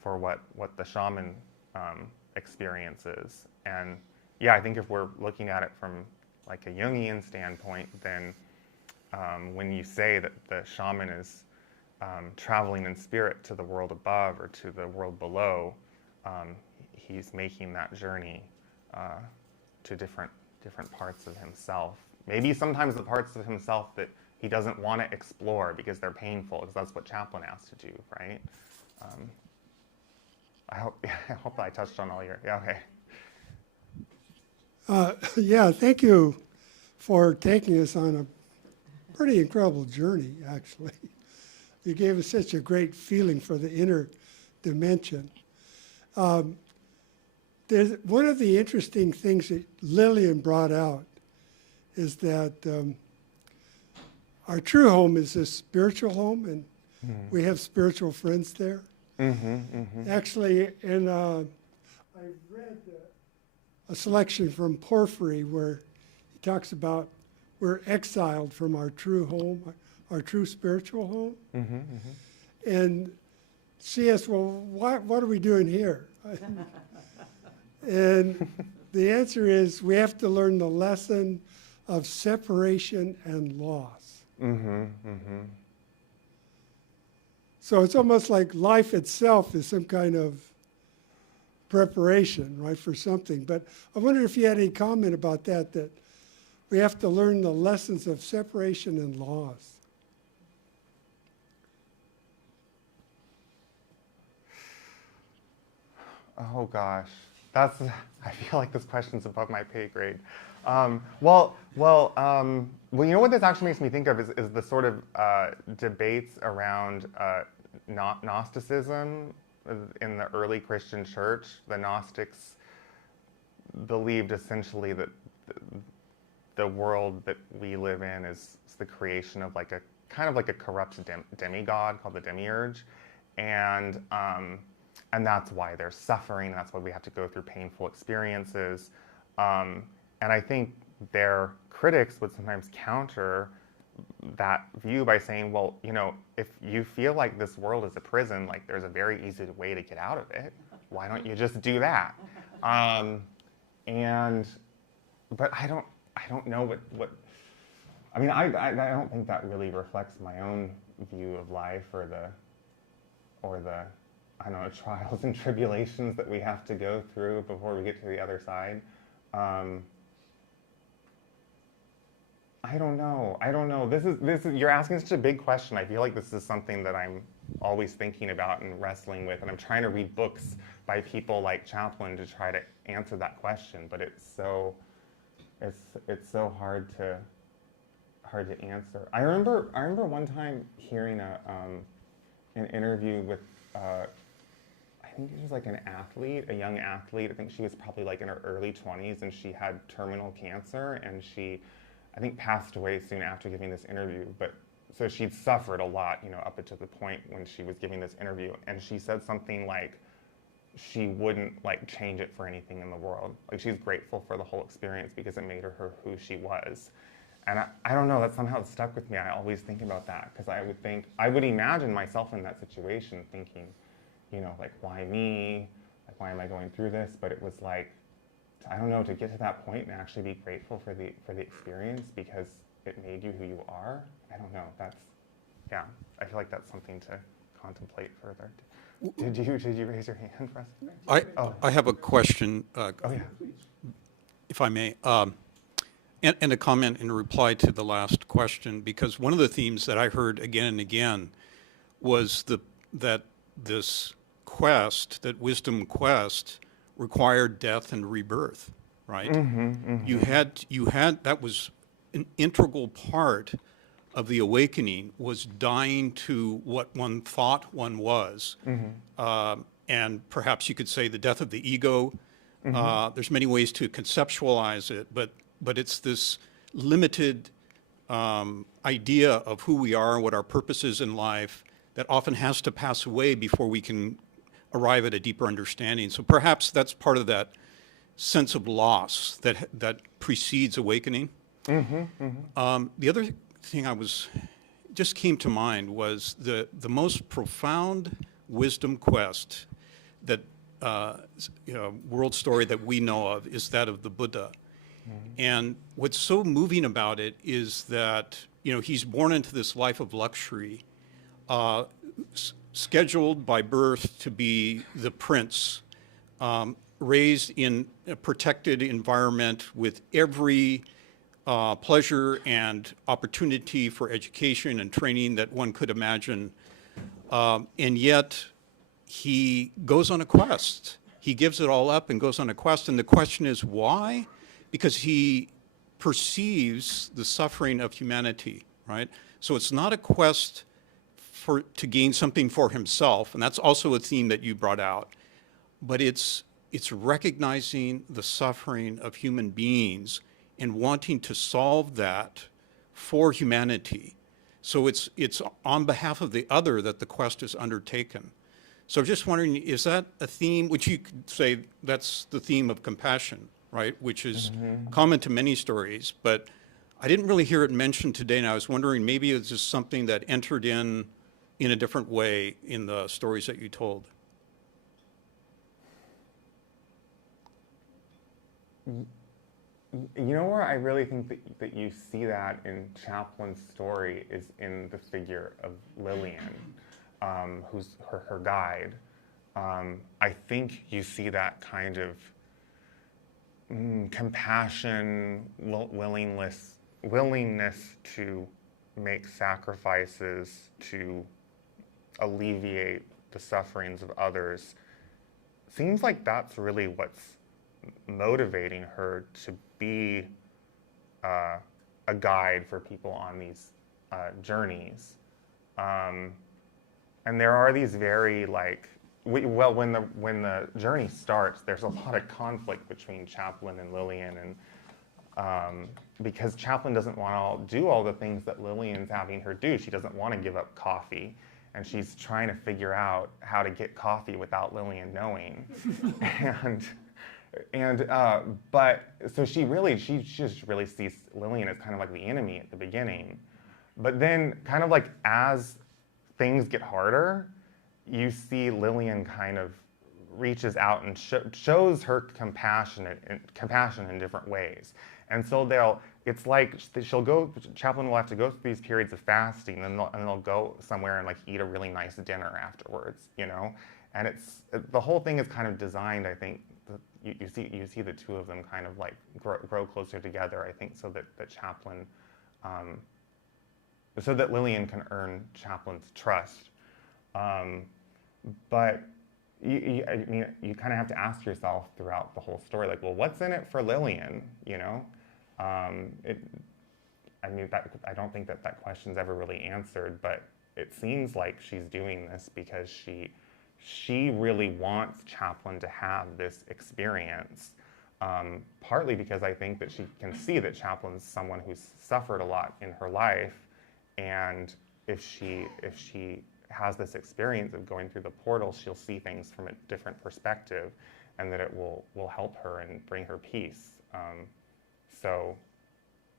for what the shaman experiences. And yeah, I think if we're looking at it from like a Jungian standpoint, then when you say that the shaman is traveling in spirit to the world above or to the world below, he's making that journey to different parts of himself. Maybe sometimes the parts of himself that he doesn't want to explore because they're painful, because that's what Chaplin has to do, right? I hope I touched on all your, yeah, okay. Yeah, thank you for taking us on a pretty incredible journey, actually. You gave us such a great feeling for the inner dimension. There's one of the interesting things that Lillian brought out is that our true home is a spiritual home, and we have spiritual friends there. Actually, I read a selection from Porphyry where he talks about we're exiled from our true home, our true spiritual home. And she asked, well, what are we doing here? And the answer is we have to learn the lesson of separation and loss. So it's almost like life itself is some kind of preparation, right, for something. But I wonder if you had any comment about that, that we have to learn the lessons of separation and loss. Oh gosh, I feel like this question's above my pay grade. You know what this actually makes me think of is the sort of debates around Gnosticism in the early Christian church. The Gnostics believed essentially that the world that we live in is the creation of like a kind of like a corrupt demigod called the demiurge, and that's why there's suffering. That's why we have to go through painful experiences. And I think their critics would sometimes counter that view by saying, well, you know, if you feel like this world is a prison, like there's a very easy way to get out of it. Why don't you just do that? But I don't know what I mean, I don't think that really reflects my own view of life or the I don't know, trials and tribulations that we have to go through before we get to the other side. I don't know. This is you're asking such a big question. I feel like this is something that I'm always thinking about and wrestling with, and I'm trying to read books by people like Chaplin to try to answer that question, but it's so hard to answer. I remember one time hearing an interview with I think she was like a young athlete. I think she was probably like in her early 20s, and she had terminal cancer, and she, I think, passed away soon after giving this interview. But so she'd suffered a lot, you know, up until the point when she was giving this interview. And she said something like she wouldn't like change it for anything in the world. Like she's grateful for the whole experience because it made her who she was. And I don't know, that somehow stuck with me. I always think about that because I would imagine myself in that situation thinking, you know, like, why me? Like, why am I going through this? But it was like, I don't know, to get to that point and actually be grateful for the experience because it made you who you are. I don't know. I feel like that's something to contemplate further. Did you raise your hand, Russ? I have a question, Oh yeah. if I may, and a comment in reply to the last question, because one of the themes that I heard again and again was that this quest, that wisdom quest, required death and rebirth, right? You had that was an integral part of the awakening, was dying to what one thought one was, and perhaps you could say the death of the ego. There's many ways to conceptualize it, but it's this limited idea of who we are and what our purpose is in life that often has to pass away before we can arrive at a deeper understanding. So perhaps that's part of that sense of loss that precedes awakening. The other thing just came to mind was the most profound wisdom quest that world story that we know of is that of the Buddha. And what's so moving about it is that, you know, he's born into this life of luxury, scheduled by birth to be the prince, raised in a protected environment with every pleasure and opportunity for education and training that one could imagine. And yet he goes on a quest. He gives it all up and goes on a quest. And the question is why? Because he perceives the suffering of humanity, right? So it's not a quest to gain something for himself, and that's also a theme that you brought out, but it's recognizing the suffering of human beings and wanting to solve that for humanity. So it's on behalf of the other that the quest is undertaken. So I'm just wondering, is that a theme, which you could say that's the theme of compassion, right? Which is common to many stories, but I didn't really hear it mentioned today, and I was wondering maybe it's just something that entered in a different way in the stories that you told. You know where I really think that you see that in Chaplin's story is in the figure of Lillian. who's her guide, I think you see that kind of compassion, willingness to make sacrifices to alleviate the sufferings of others. Seems like that's really what's motivating her to be a guide for people on these journeys. And there are these very when the journey starts, there's a lot of conflict between Chaplin and Lillian, and because Chaplin doesn't want to do all the things that Lillian's having her do. She doesn't want to give up coffee, and she's trying to figure out how to get coffee without Lillian knowing. But so she just really sees Lillian as kind of like the enemy at the beginning. But then kind of like as things get harder, you see Lillian kind of reaches out and shows her compassion in different ways. And so Chaplin will have to go through these periods of fasting, and they'll go somewhere and like eat a really nice dinner afterwards, you know? And the whole thing is kind of designed, I think, you see the two of them kind of like grow closer together, I think, so that Chaplin, so that Lillian can earn Chaplin's trust. But you kind of have to ask yourself throughout the whole story, like, well, what's in it for Lillian, you know? I don't think that question's ever really answered, but it seems like she's doing this because she really wants Chaplin to have this experience, partly because I think that she can see that Chaplin's someone who's suffered a lot in her life, and if she has this experience of going through the portal, she'll see things from a different perspective, and that it will help her and bring her peace. So,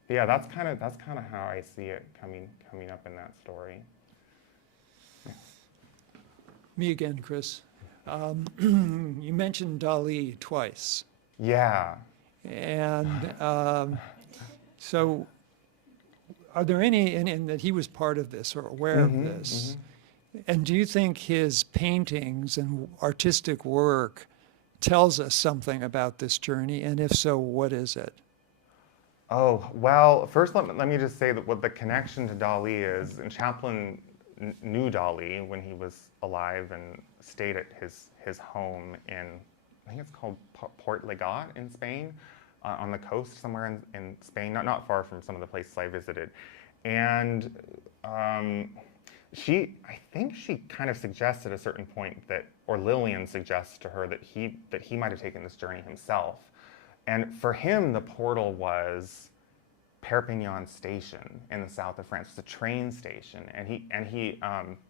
yeah, that's kind of how I see it coming up in that story. Me again, Chris. You mentioned Dali twice. Yeah. And so are there any, and that he was part of this or aware of this, and do you think his paintings and artistic work tells us something about this journey? And if so, what is it? Oh, well, first let me just say that what the connection to Dali is, and Chaplin knew Dali when he was alive and stayed at his home in, I think it's called Port Legat in Spain, on the coast somewhere in Spain, not far from some of the places I visited. And I think she kind of suggested at a certain point that, or Lillian suggests to her that he might have taken this journey himself. And for him, the portal was Perpignan Station in the south of France. It's a train station, and he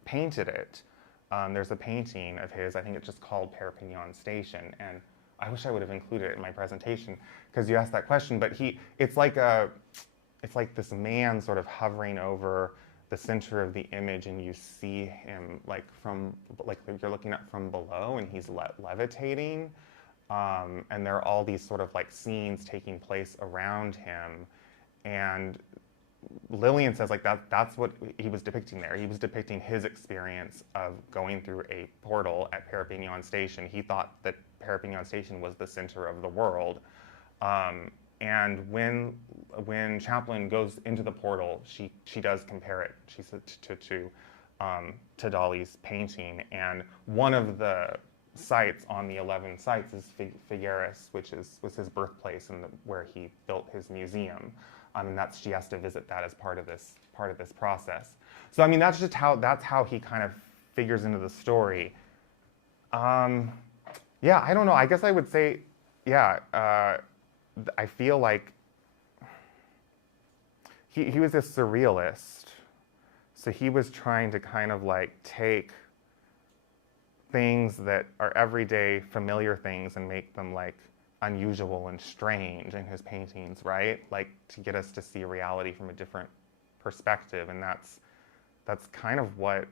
painted it. There's a painting of his, I think it's just called Perpignan Station, and I wish I would have included it in my presentation because you asked that question. But it's like this man sort of hovering over the center of the image, and you see him like you're looking at from below, and he's levitating. And there are all these sort of like scenes taking place around him. And Lillian says like that's what he was depicting there. He was depicting his experience of going through a portal at Perpignan Station. He thought that Perpignan Station was the center of the world. And when Chaplin goes into the portal, she does compare it, she said, to Dali's painting. And one of the sites on the 11 sites is Figueres, which was his birthplace and where he built his museum. And she has to visit that as part of this process. So I mean, that's how he kind of figures into the story. Yeah, I don't know. I guess I would say, yeah. I feel like he was a surrealist, so he was trying to kind of like take things that are everyday, familiar things and make them like unusual and strange in his paintings, right? Like to get us to see reality from a different perspective, and that's kind of what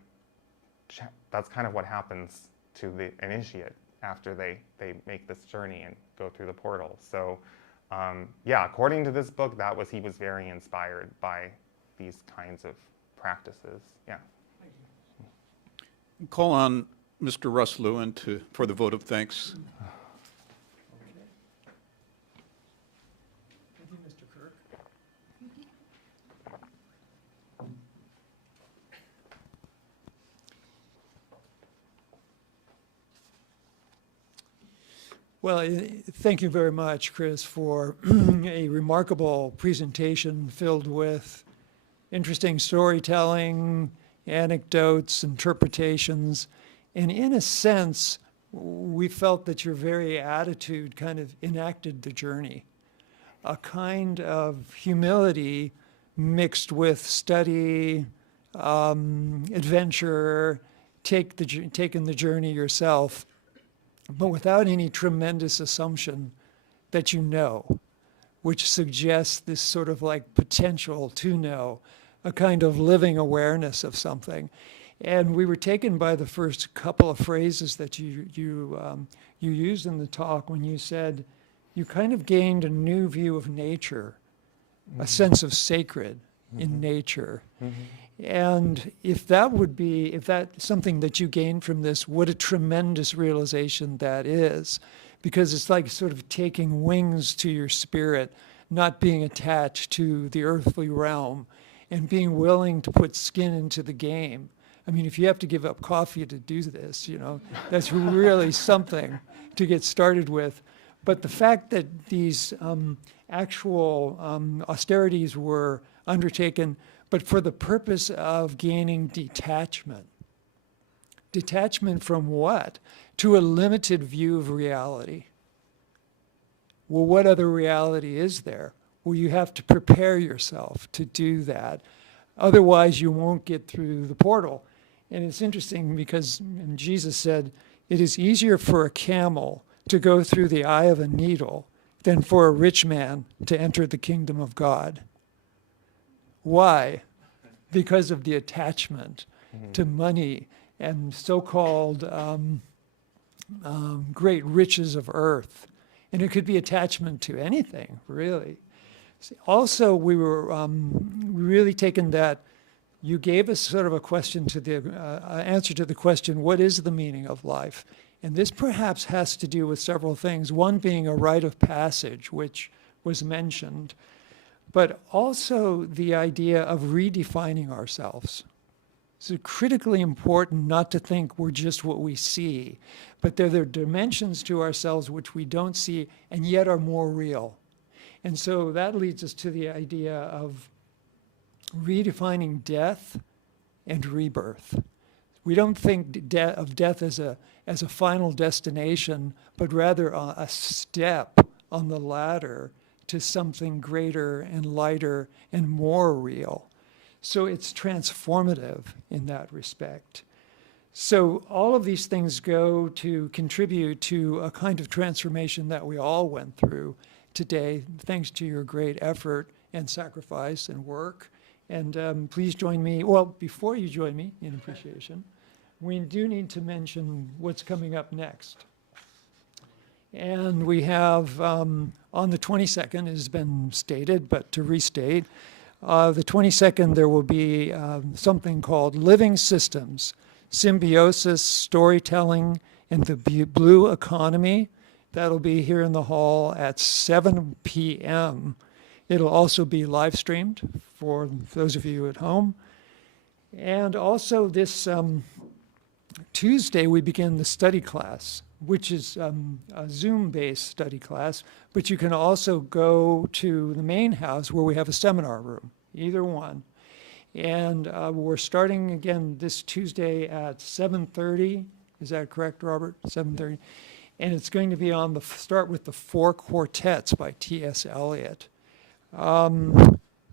happens to the initiate after they make this journey and go through the portal. So. Yeah, according to this book, he was very inspired by these kinds of practices. Yeah. call on Mr. Russ Lewin for the vote of thanks. Well, thank you very much, Chris, for a remarkable presentation filled with interesting storytelling, anecdotes, interpretations. And in a sense, we felt that your very attitude kind of enacted the journey. A kind of humility mixed with study, adventure, taking the journey yourself, but without any tremendous assumption that you know, which suggests this sort of like potential to know, a kind of living awareness of something. And we were taken by the first couple of phrases that you used in the talk when you said you kind of gained a new view of nature, a sense of sacred in nature. And if that's something that you gained from this, what a tremendous realization that is. Because it's like sort of taking wings to your spirit, not being attached to the earthly realm, and being willing to put skin into the game. I mean, if you have to give up coffee to do this, that's really something to get started with. But the fact that these actual austerities were undertaken, but for the purpose of gaining detachment. Detachment from what? To a limited view of reality. Well, what other reality is there? Well, you have to prepare yourself to do that. Otherwise, you won't get through the portal. And it's interesting because Jesus said, it is easier for a camel to go through the eye of a needle than for a rich man to enter the kingdom of God. Why? Because of the attachment to money and so-called great riches of earth. And it could be attachment to anything, really. Also, we were really taken that you gave us sort of a question to the answer to the question, what is the meaning of life? And this perhaps has to do with several things. One being a rite of passage, which was mentioned, but also the idea of redefining ourselves. It's critically important not to think we're just what we see, but there are dimensions to ourselves which we don't see and yet are more real. And so that leads us to the idea of redefining death and rebirth. We don't think of death as a final destination, but rather a step on the ladder to something greater and lighter and more real. So it's transformative in that respect. So all of these things go to contribute to a kind of transformation that we all went through today, thanks to your great effort and sacrifice and work. And please join me, well, before you join me in appreciation, we do need to mention what's coming up next. And we have, on the 22nd, it has been stated, but to restate, the 22nd there will be something called Living Systems, Symbiosis, Storytelling, and the Blue Economy. That'll be here in the hall at 7 p.m. It'll also be live streamed for those of you at home. And also this Tuesday we begin the study class, which is a Zoom-based study class, but you can also go to the main house where we have a seminar room, either one. And we're starting again this Tuesday at 7:30. Is that correct, Robert? 7:30. And it's going to be start with the Four Quartets by T.S. Eliot.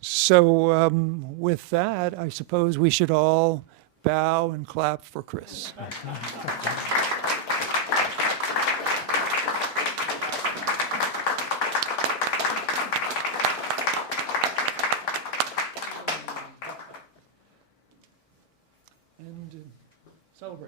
So with that, I suppose we should all bow and clap for Chris. And celebrate.